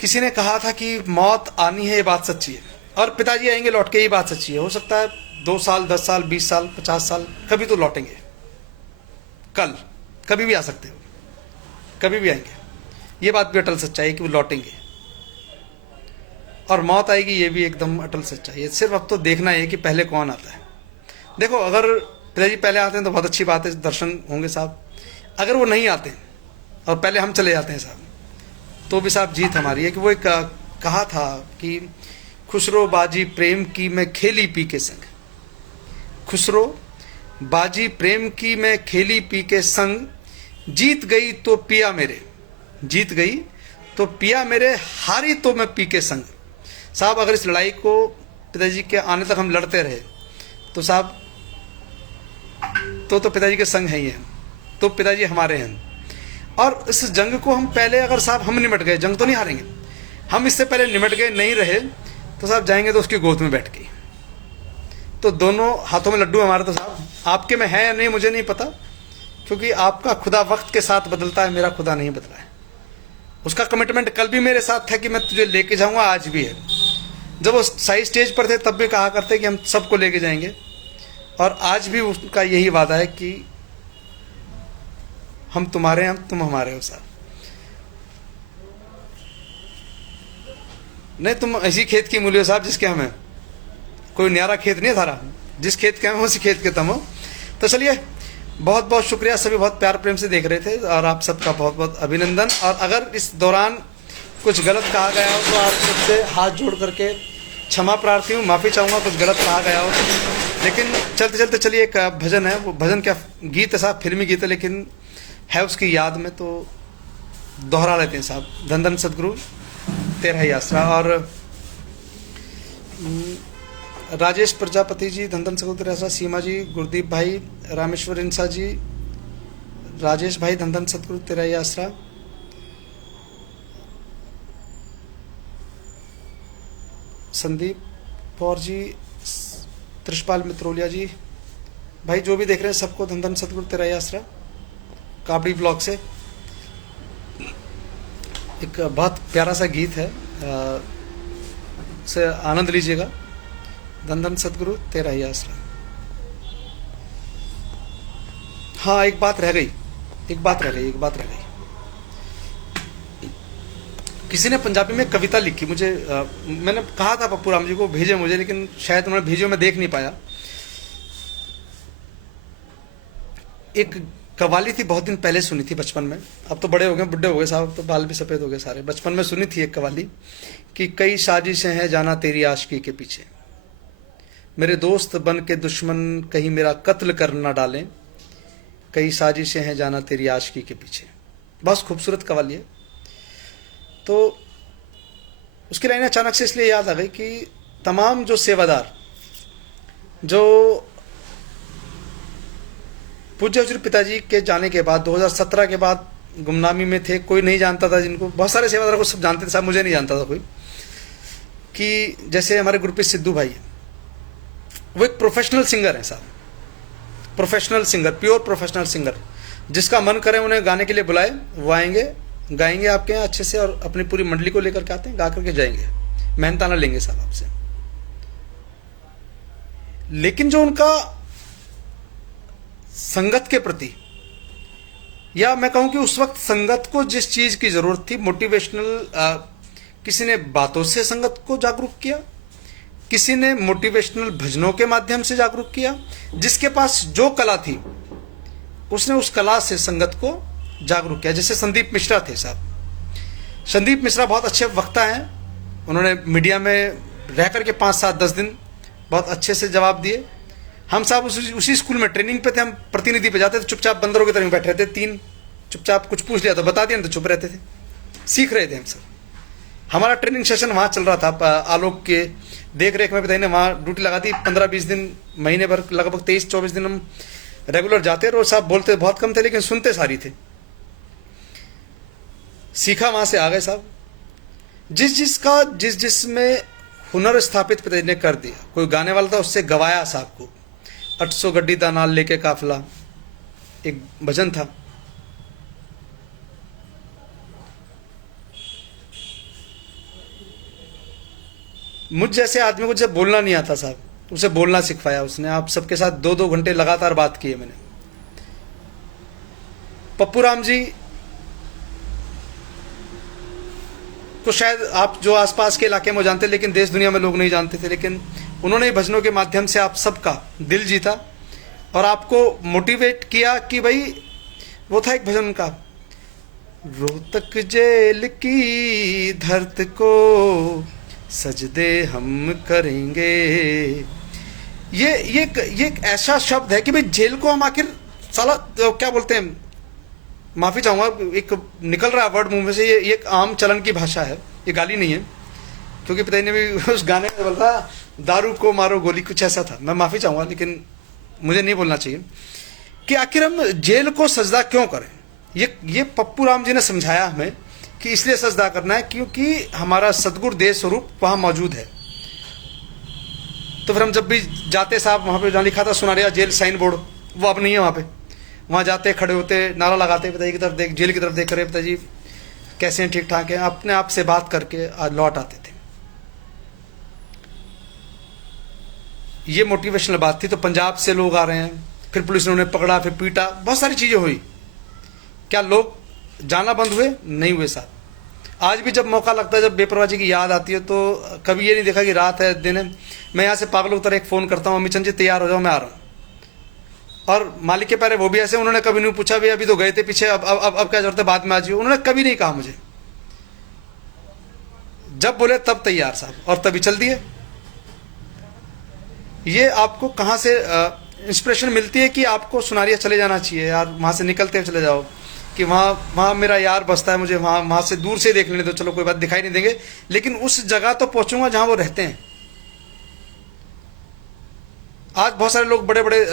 किसी ने कहा था कि मौत आनी है, ये बात सच्ची है, और पिताजी आएंगे लौट के, ये बात सच्ची है। हो सकता है 2 साल, 10 साल, 20 साल, 50 साल, कभी तो लौटेंगे, कल कभी भी आ सकते हो, कभी भी आएंगे। ये बात भी अटल सच्चाई है कि वो लौटेंगे, और मौत आएगी, ये भी एकदम अटल सच्चाई है। सिर्फ अब तो देखना है कि पहले कौन आता है। देखो अगर पिताजी पहले आते हैं तो बहुत अच्छी बात है, दर्शन होंगे साहब। अगर वो नहीं आते और पहले हम चले जाते हैं साहब, तो भी साहब जीत हमारी है। कि वो एक कहा था कि खुसरो बाजी प्रेम की मैं खेली पी के संग, खुसरो बाजी प्रेम की मैं खेली पी के संग, जीत गई तो पिया मेरे, जीत गई तो पिया मेरे, हारी तो मैं पी के संग। साहब अगर इस लड़ाई को पिताजी के आने तक हम लड़ते रहे तो साहब तो पिताजी के संग है ही हैं, तो पिताजी हमारे हैं। और इस जंग को हम पहले अगर साहब हम निमट गए, जंग तो नहीं हारेंगे, हम इससे पहले निमट गए नहीं रहे तो साहब जाएंगे तो उसकी गोद में बैठ के। तो दोनों हाथों में लड्डू हमारे, तो साहब आपके में है या नहीं मुझे नहीं पता, क्योंकि आपका खुदा वक्त के साथ बदलता है, मेरा खुदा नहीं बदला है। उसका कमिटमेंट कल भी मेरे साथ था कि मैं तुझे लेके जाऊंगा, आज भी है। जब वो सही स्टेज पर थे तब भी कहा करते कि हम सबको लेके जाएंगे, और आज भी उसका यही वादा है कि हम तुम्हारे हैं, तुम हमारे हो साहब। नहीं, तुम ऐसी खेत की मूल्य हो साहब जिसके हमें, कोई न्यारा खेत नहीं है सारा, जिस खेत के हम उसी खेत के तुम हो। तो चलिए, बहुत बहुत शुक्रिया, सभी बहुत प्यार प्रेम से देख रहे थे और आप सबका बहुत बहुत अभिनंदन। और अगर इस दौरान कुछ गलत कहा गया हो तो आप सबसे हाथ जोड़ करके क्षमा प्रार्थी हूँ, माफ़ी चाहूँगा कुछ गलत कहा गया हो। लेकिन चलते चलते चलिए, एक भजन है, वो भजन क्या गीत है साहब, फिल्मी गीत है लेकिन है उसकी याद में, तो दोहरा लेते हैं साहब। धन धन सदगुरु तेरा ही आसरा। और राजेश प्रजापति जी, धन धन सदगुरु तेरा आसरा। सीमा जी, गुरदीप भाई, रामेश्वर इंसा जी, राजेश भाई, धन धन सदगुरु तेरा ही आसरा। संदीप कौर जी, त्रिशपाल मित्रोलिया जी, भाई जो भी देख रहे हैं सबको धन धन सदगुरु तेरा ही आसरा। काबड़ी ब्लॉक से एक बहुत प्यारा सा गीत है, से आनंद लीजिएगा। धन धन सदगुरु तेरा ही आसरा। हाँ, एक बात रह गई। किसी ने पंजाबी में कविता लिखी, मुझे मैंने कहा था पप्पू राम जी को भेजे मुझे, लेकिन शायद उन्होंने भेजे, मैं देख नहीं पाया। एक कव्वाली थी, बहुत दिन पहले सुनी थी बचपन में, अब तो बड़े हो गए, बुढ़े हो गए साहब, तो बाल भी सफ़ेद हो गए सारे। बचपन में सुनी थी एक कव्वाली कि कई साजिशें हैं जाना तेरी आशिकी के पीछे, मेरे दोस्त बन के दुश्मन कहीं मेरा कत्ल कर ना डालें, कई साजिशें हैं जाना तेरी आशिकी के पीछे। बहुत खूबसूरत कव्वाली है। तो उसकी लाइन अचानक से इसलिए याद आ गई कि तमाम जो सेवादार, जो पूज्य हजूर पिताजी के जाने के बाद 2017 के बाद गुमनामी में थे, कोई नहीं जानता था जिनको, बहुत सारे सेवादारों को सब जानते थे साहब, मुझे नहीं जानता था कोई। कि जैसे हमारे ग्रुप पे सिद्धू भाई है, वो एक प्रोफेशनल सिंगर है साहब, professional singer, pure professional singer. जिसका मन करे उन्हें गाने के लिए बुलाए, वो आएंगे, गाएंगे आपके यहाँ अच्छे से, और अपनी पूरी मंडली को लेकर के आते हैं, गा करके जाएंगे, मेहनताना लेंगे साहब आपसे। लेकिन जो उनका संगत के प्रति, या मैं कहूं कि उस वक्त संगत को जिस चीज की जरूरत थी, मोटिवेशनल, किसी ने बातों से संगत को जागरूक किया, किसी ने मोटिवेशनल भजनों के माध्यम से जागरूक किया, जिसके पास जो कला थी उसने उस कला से संगत को जागरूक किया। जैसे संदीप मिश्रा थे साहब, संदीप मिश्रा बहुत अच्छे वक्ता हैं, उन्होंने मीडिया में रह करके 5, 7, 10 दिन बहुत अच्छे से जवाब दिए। हम साहब उसी स्कूल में ट्रेनिंग पे थे, हम प्रतिनिधि पे जाते थे, चुपचाप बंदरों की तरह बैठे रहते, 3 चुपचाप, कुछ पूछ लिया तो बता दिया, तो चुप रहते थे, सीख रहे थे हम सब। हमारा ट्रेनिंग सेशन वहाँ चल रहा था, आलोक के देख रेख में पिताजी ने वहाँ ड्यूटी लगा दी, 15-20 दिन, महीने भर, लगभग 23-24 दिन हम रेगुलर जाते रहे। और साहब बोलते बहुत कम थे लेकिन सुनते सारी थे, सीखा वहाँ से आ गए साहब। जिस में हुनर स्थापित पिताजी ने कर दिया, कोई गाने वाला था उससे गवाया साहब को, 800 गड्डी दा नाल लेके काफिला, एक भजन था। मुझ जैसे आदमी को जब बोलना नहीं आता साहब, उसे बोलना सिखवाया उसने। आप सबके साथ 2-2 घंटे लगातार बात की है मैंने। पप्पू राम जी को शायद आप जो आसपास के इलाके में जानते, लेकिन देश दुनिया में लोग नहीं जानते थे, लेकिन उन्होंने भजनों के माध्यम से आप सबका दिल जीता और आपको मोटिवेट किया कि भाई, वो था एक भजन उनका, रोहतक जेल की धरत को सजदे हम करेंगे। ये एक ऐसा शब्द है कि भाई जेल को हम आखिर साला क्या बोलते हैं, माफी चाहूंगा, एक निकल रहा है वर्ड मुंह में से, ये एक आम चलन की भाषा है, ये गाली नहीं है, क्योंकि पिताजी ने भी उस गाने में बोला दारू को मारो गोली, कुछ ऐसा था। मैं माफी चाहूंगा लेकिन मुझे नहीं बोलना चाहिए कि आखिर हम जेल को सजदा क्यों करें। ये पप्पू राम जी ने समझाया हमें कि इसलिए सजदा करना है क्योंकि हमारा सदगुरु देह स्वरूप वहां मौजूद है। तो फिर हम जब भी जाते साहब, वहां पे जहाँ लिखा था सुनारिया जेल साइन बोर्ड, वो अब नहीं है वहां पे। वहां जाते, खड़े होते, नारा लगाते, पिताजी की तरफ देख, जेल की तरफ देख कर, पिताजी कैसे हैं, ठीक ठाक हैं, अपने आप से बात करके आज लौट आते थे। ये मोटिवेशनल बात थी। तो पंजाब से लोग आ रहे हैं, फिर पुलिस ने उन्हें पकड़ा, फिर पीटा, बहुत सारी चीजें हुई। क्या लोग जाना बंद हुए? नहीं हुए साहब। आज भी जब मौका लगता है, जब बेपरवाही की याद आती है, तो कभी ये नहीं देखा कि रात है दिन है। मैं यहाँ से पागल उतर एक फ़ोन करता हूँ, अम्मी चंद जी तैयार हो जाओ, मैं आ रहा हूँ। और मालिक के पैरे वो भी ऐसे, उन्होंने कभी नहीं पूछा भाई अभी तो गए थे पीछे, अब क्या जरूरत है, बाद में आ जाइए। उन्होंने कभी नहीं कहा मुझे, जब बोले तब तैयार साहब, और तभी चल दिए। ये आपको कहाँ से इंस्पिरेशन मिलती है कि आपको सुनारिया चले जाना चाहिए यार, वहाँ से निकलते हुए चले जाओ कि वहाँ मेरा यार बसता है, मुझे वहाँ से दूर से देख लेने दो, चलो कोई बात, दिखाई नहीं देंगे, लेकिन उस जगह तो पहुंचूंगा जहां वो रहते हैं। आज बहुत सारे लोग बड़े बड़े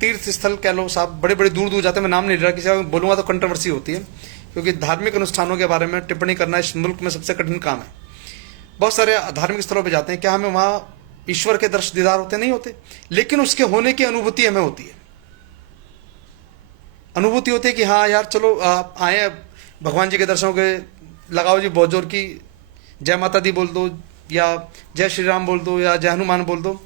तीर्थ स्थल कह लो साहब, बड़े बड़े दूर दूर जाते हैं। मैं नाम नहीं ले रहा, किसी को बोलूंगा तो कंट्रोवर्सी होती है, क्योंकि धार्मिक अनुष्ठानों के बारे में टिप्पणी करना इस मुल्क में सबसे कठिन काम है। बहुत सारे धार्मिक स्थलों पर जाते हैं, क्या हमें वहाँ ईश्वर के दर्शन दीदार होते? नहीं होते, लेकिन उसके होने की अनुभूति हमें होती है। अनुभूति होती है कि हाँ यार चलो आए भगवान जी के दर्शनों के, लगाओ जी बहुत जोर की जय माता दी बोल दो, या जय श्री राम बोल दो, या जय हनुमान बोल दो।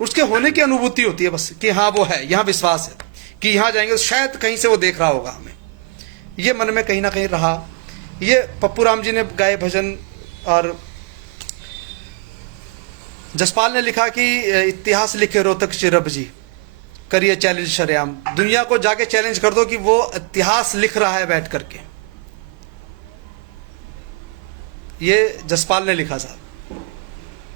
उसके होने की अनुभूति होती है बस, कि हाँ वो है, यहाँ विश्वास है कि यहाँ जाएंगे तो शायद कहीं से वो देख रहा होगा हमें। ये मन में कहीं ना कहीं रहा। ये पप्पू राम जी ने गाए भजन, और जसपाल ने लिखा कि इतिहास लिखे रोहतक चिरब जी, करिए चैलेंज शरेआम। दुनिया को जाके चैलेंज कर दो कि वो इतिहास लिख रहा है बैठ करके। ये जसपाल ने लिखा साहब,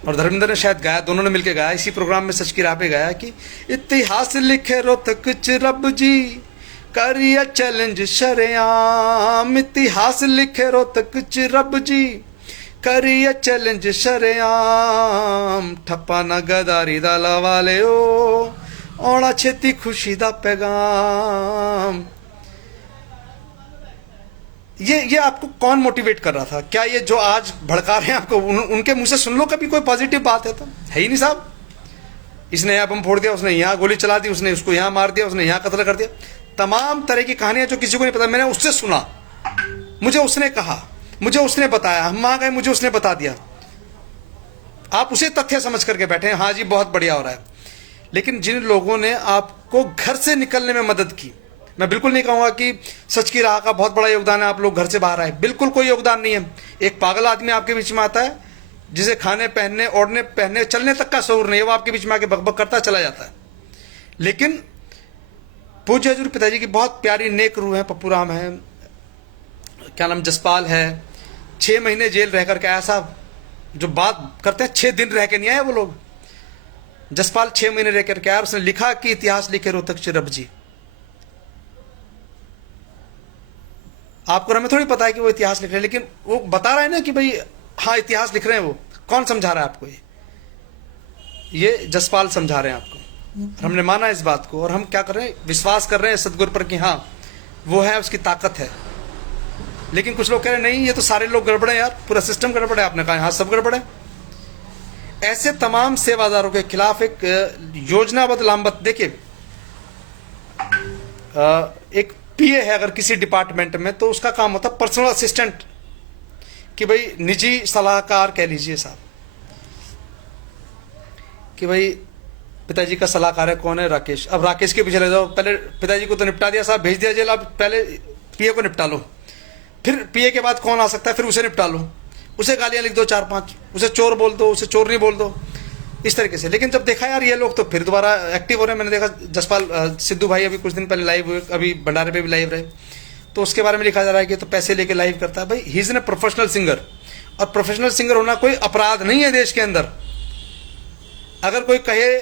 और धर्मेंद्र ने शायद गाया, दोनों ने मिलकर गाया इसी प्रोग्राम में, सच की राह पे गाया कि इतिहास लिखे रोहतक चिरब जी, करिए चैलेंज शरेआम। इतिहास लिखे रोहतक चिरब जी, करिए चैलेंज शरेआम। ठप्पा ना गदारी दा लवाले ओ, आना छेती खुशी दा पैगाम। ये आपको कौन मोटिवेट कर रहा था? क्या ये जो आज भड़का रहे हैं आपको, उनके मुंह से सुन लो कभी कोई पॉजिटिव बात है तो? है ही नहीं साहब। इसने यहाँ बम फोड़ दिया, उसने यहाँ गोली चला दी, उसने उसको यहाँ मार दिया, उसने यहाँ कत्ल कर दिया। तमाम तरह की कहानियां जो किसी को नहीं पता, मैंने उससे सुना, मुझे उसने कहा, मुझे उसने बताया, हम वहां गए, मुझे उसने बता दिया। आप उसे तथ्य समझ करके बैठे हैं, हाँ जी बहुत बढ़िया हो रहा है। लेकिन जिन लोगों ने आपको घर से निकलने में मदद की, मैं बिल्कुल नहीं कहूंगा कि सच की राह का बहुत बड़ा योगदान है आप लोग घर से बाहर आए, बिल्कुल कोई योगदान नहीं है। एक पागल आदमी आपके बीच में आता है जिसे खाने पहनने, ओढ़ने पहनने, चलने तक का शऊर नहीं है, वो आपके बीच में आके बकबक करता चला जाता है। लेकिन पूज्य हजूर पिताजी की बहुत प्यारी नेक रूह है, पप्पू राम है, क्या नाम जसपाल है, 6 महीने जेल रह करके आया साहब। जो बात करते हैं 6 दिन रह के नहीं आए वो लोग। जसपाल 6 महीने रह करके आया, उसने लिखा कि इतिहास लिखे रोहतक चिरब जी। आपको हमें थोड़ी पता है कि वो इतिहास लिख रहे हैं, लेकिन वो बता रहा है ना कि भाई हाँ इतिहास लिख रहे हैं। वो कौन समझा रहा है आपको? ये जसपाल समझा रहे हैं आपको। और हमने माना इस बात को, और हम क्या कर रहे हैं, विश्वास कर रहे हैं सदगुरु पर कि हाँ वो है, उसकी ताकत है। लेकिन कुछ लोग कह रहे हैं नहीं ये तो सारे लोग गड़बड़े हैं यार, पूरा सिस्टम गड़बड़ है। आपने कहा हाँ सब गड़बड़ है। ऐसे तमाम सेवादारों के खिलाफ एक योजनाबद्ध लामबद्ध, देखिए एक पीए है अगर किसी डिपार्टमेंट में, तो उसका काम होता है पर्सनल असिस्टेंट, कि भाई निजी सलाहकार कह लीजिए साहब, कि भाई पिताजी का सलाहकार है कौन है, राकेश। अब राकेश के पीछे ले जाओ, पहले पिताजी को तो निपटा दिया साहब, भेज दिया जेल, अब पहले पीए को निपटा लो, फिर पीए के बाद कौन आ सकता है, फिर उसे निपटा लो, उसे गालियां लिख दो 4-5, उसे चोर बोल दो, उसे चोर नहीं बोल दो, इस तरीके से। लेकिन जब देखा यार ये लोग तो फिर दोबारा एक्टिव हो रहे हैं, मैंने देखा जसपाल सिद्धू भाई अभी कुछ दिन पहले लाइव हुए, अभी भंडारे पे भी लाइव रहे, तो उसके बारे में लिखा जा रहा है कि तो पैसे लेके लाइव करता है। भाई he is a professional singer, और प्रोफेशनल सिंगर होना कोई अपराध नहीं है देश के अंदर। अगर कोई कहे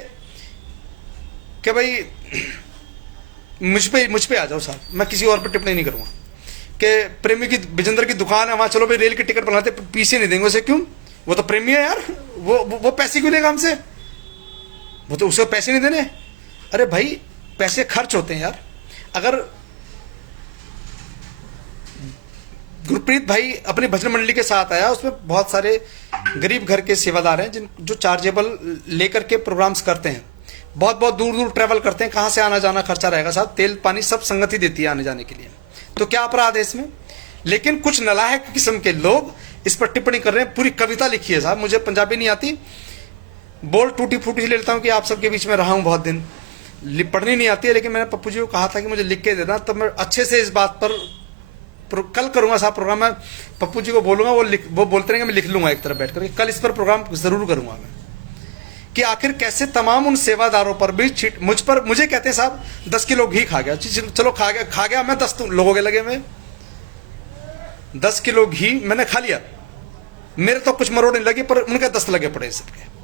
कि भाई मुझ पे आ जाओ साहब, मैं किसी और पर टिप्पणी नहीं करूंगा, कि प्रेमी की बिजेंद्र की दुकान है वहां चलो भाई रेल की टिकट बनाते, पीछे नहीं देंगे उसे, क्यों? वो तो प्रेमी है यार, वो पैसे क्यों लेगा हमसे? वो तो उसे पैसे नहीं देने। अरे भाई पैसे खर्च होते हैं यार। अगर गुरप्रीत भाई अपनी भजन मंडली के साथ आया, उसमें बहुत सारे गरीब घर के सेवादार हैं जो चार्जेबल लेकर के प्रोग्राम्स करते हैं, बहुत बहुत दूर दूर ट्रैवल करते हैं, कहाँ से आना जाना खर्चा रहेगा साहब, तेल पानी सब संगति देती है आने जाने के लिए, तो क्या अपराध है इसमें। लेकिन कुछ नालायक किस्म के लोग इस पर टिप्पणी कर रहे हैं, पूरी कविता लिखी है साहब, मुझे पंजाबी नहीं आती, बोल टूटी फूटी ले लेता हूँ कि आप सबके बीच में रहा हूँ बहुत दिन, पढ़नी नहीं आती है, लेकिन मैंने पप्पू जी को कहा था कि मुझे लिख के देना, तो मैं अच्छे से इस बात पर कल करूंगा साहब प्रोग्राम, मैं पप्पू जी को बोलूंगा, वो बोलते रहेंगे, मैं लिख लूंगा एक तरफ बैठ कर, कल इस पर प्रोग्राम जरूर करूंगा मैं, कि आखिर कैसे तमाम उन सेवादारों पर भी मुझे कहते हैं साहब 10 किलो घी खा गया, चलो खा गया मैं, 10 लोगों के लगे में 10 किलो घी मैंने खा लिया, मेरे तो कुछ मरोड़ नहीं लगी, पर उनके 10 लगे पड़े सबके।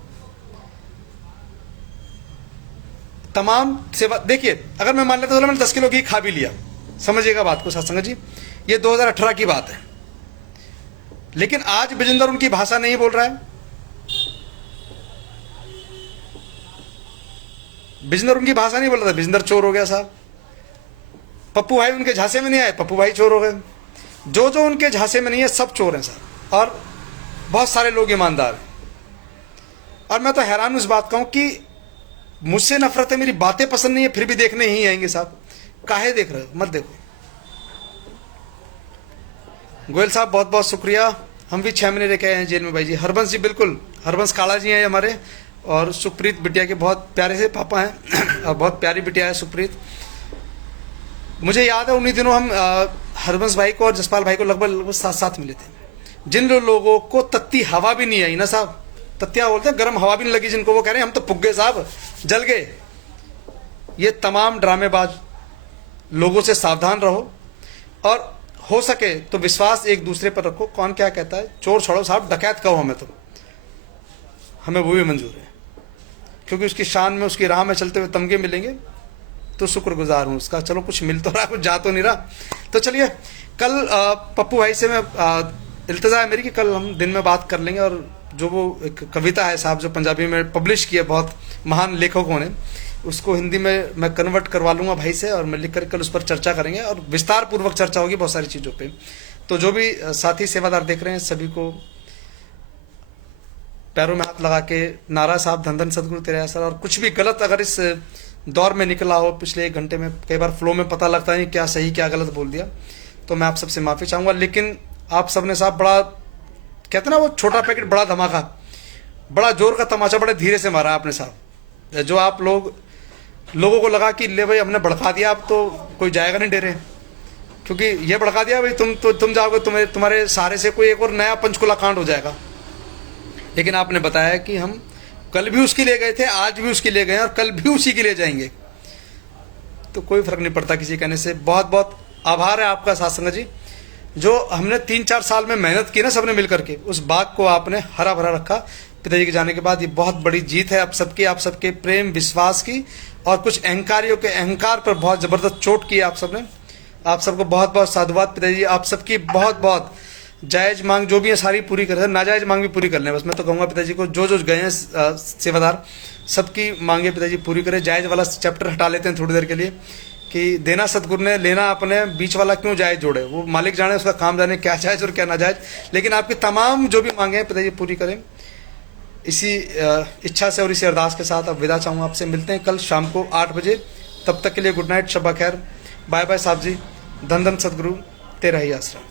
तमाम सेवा देखिए, अगर मैं मान लेता तो मैंने 10 किलो घी खा भी लिया, समझिएगा बात को सत्संग जी, ये 2018 की बात है, लेकिन आज विजेंद्र उनकी भाषा नहीं बोल रहा है, विजेंद्र उनकी भाषा नहीं बोल रहा था, विजेंद्र चोर हो गया साहब, पप्पू भाई उनके झांसे में नहीं आए, पप्पू भाई चोर हो गए, जो उनके झांसे में नहीं है सब चोर हैं साहब, और बहुत सारे लोग ईमानदार हैं। और मैं तो हैरान हूं इस बात का हूं कि मुझसे नफरत है, मेरी बातें पसंद नहीं है, फिर भी देखने ही आएंगे साहब, काहे देख रहे हो, मत देखो। गोयल साहब बहुत बहुत शुक्रिया, हम भी 6 महीने रह के आए हैं जेल में भाई जी। हरबंस जी बिल्कुल, हरबंस काला जी हैं हमारे, और सुप्रीत बिटिया के बहुत प्यारे से पापा हैं और बहुत प्यारी बिटिया है सुप्रीत। मुझे याद है उन्हीं दिनों हम हरबंस भाई को और जसपाल भाई को लगभग साथ साथ मिले थे, जिन लोगों को तत्ती हवा भी नहीं आई ना साहब, तत्तिया बोलते हैं, गर्म हवा भी नहीं लगी जिनको, वो कह रहे हैं हम तो पुग्गे साहब, जल गए। ये तमाम ड्रामेबाज लोगों से सावधान रहो, और हो सके तो विश्वास एक दूसरे पर रखो। कौन क्या कहता है, चोर छोड़ो साहब, डकैत कहो हमें, तो हमें वो भी मंजूर है, क्योंकि उसकी शान में, उसकी राह में चलते हुए तमगे मिलेंगे तो शुक्रगुजार हूं उसका। चलो कुछ मिल तो रहा, कुछ जा तो नहीं रहा। तो चलिए कल पप्पू भाई से मैं इल्तजा है मेरी कि कल हम दिन में बात कर लेंगे, और जो वो एक कविता है साहब जो पंजाबी में पब्लिश की है बहुत महान लेखकों ने, उसको हिंदी में मैं कन्वर्ट करवा लूँगा भाई से, और मैं लिख कर कल उस पर चर्चा करेंगे, और विस्तार पूर्वक चर्चा होगी बहुत सारी चीज़ों पे। तो जो भी साथी सेवादार देख रहे हैं सभी को पैरों में हाथ लगा के नारा साहब धन धन सदगुरु तेरे असर। और कुछ भी गलत अगर इस दौर में निकला हो पिछले 1 घंटे में, कई बार फ्लो में पता लगता है क्या सही क्या गलत बोल दिया, तो मैं आप सबसे माफ़ी चाहूँगा। लेकिन आप सबने साहब बड़ा, कहते ना वो छोटा पैकेट बड़ा धमाका, बड़ा जोर का तमाचा बड़े धीरे से मारा आपने साहब। जो आप लोगों को लगा कि ले भाई हमने भड़का दिया, अब तो कोई जाएगा नहीं डेरे, क्योंकि ये भड़का दिया भाई तुम जाओगे, तुम्हारे सहारे से कोई एक और नया पंचकुला कांड हो जाएगा। लेकिन आपने बताया कि हम कल भी उसके लिए गए थे, आज भी उसके लिए गए और कल भी उसी के लिए जाएंगे, तो कोई फर्क नहीं पड़ता किसी कहने से। बहुत बहुत आभार है आपका सत्संग जी, जो हमने 3-4 साल में मेहनत की ना सबने मिलकर के, उस बाग को आपने हरा भरा रखा। पिताजी के जाने के बाद ये बहुत बड़ी जीत है आप सबके प्रेम विश्वास की, और कुछ अहंकारियों के अहंकार पर बहुत जबरदस्त चोट की आप सबने। आप सबको बहुत बहुत साधुवाद पिताजी, आप सबकी बहुत बहुत जायज मांग जो भी है सारी पूरी कर रहे हैं, नाजायज मांग भी पूरी कर लें। बस मैं तो कहूँगा पिताजी को जो गए हैं सेवादार सबकी मांगे पिताजी पूरी करें। जायज वाला चैप्टर हटा लेते हैं थोड़ी देर के लिए, कि देना सतगुरु ने, लेना अपने, बीच वाला क्यों जायज जोड़े, वो मालिक जाने, उसका काम जाने क्या जायज और क्या नाजायज। लेकिन आपकी तमाम जो भी मांगे हैं पिताजी पूरी करें। इसी इच्छा से और इसी अरदास के साथ अब विदा चाहूँगा आपसे। मिलते हैं कल शाम को 8 बजे, तब तक के लिए गुड नाइट, शब्बा खैर, बाय बाय साहब जी। धन धन सतगुरु तेरा ही आसरा।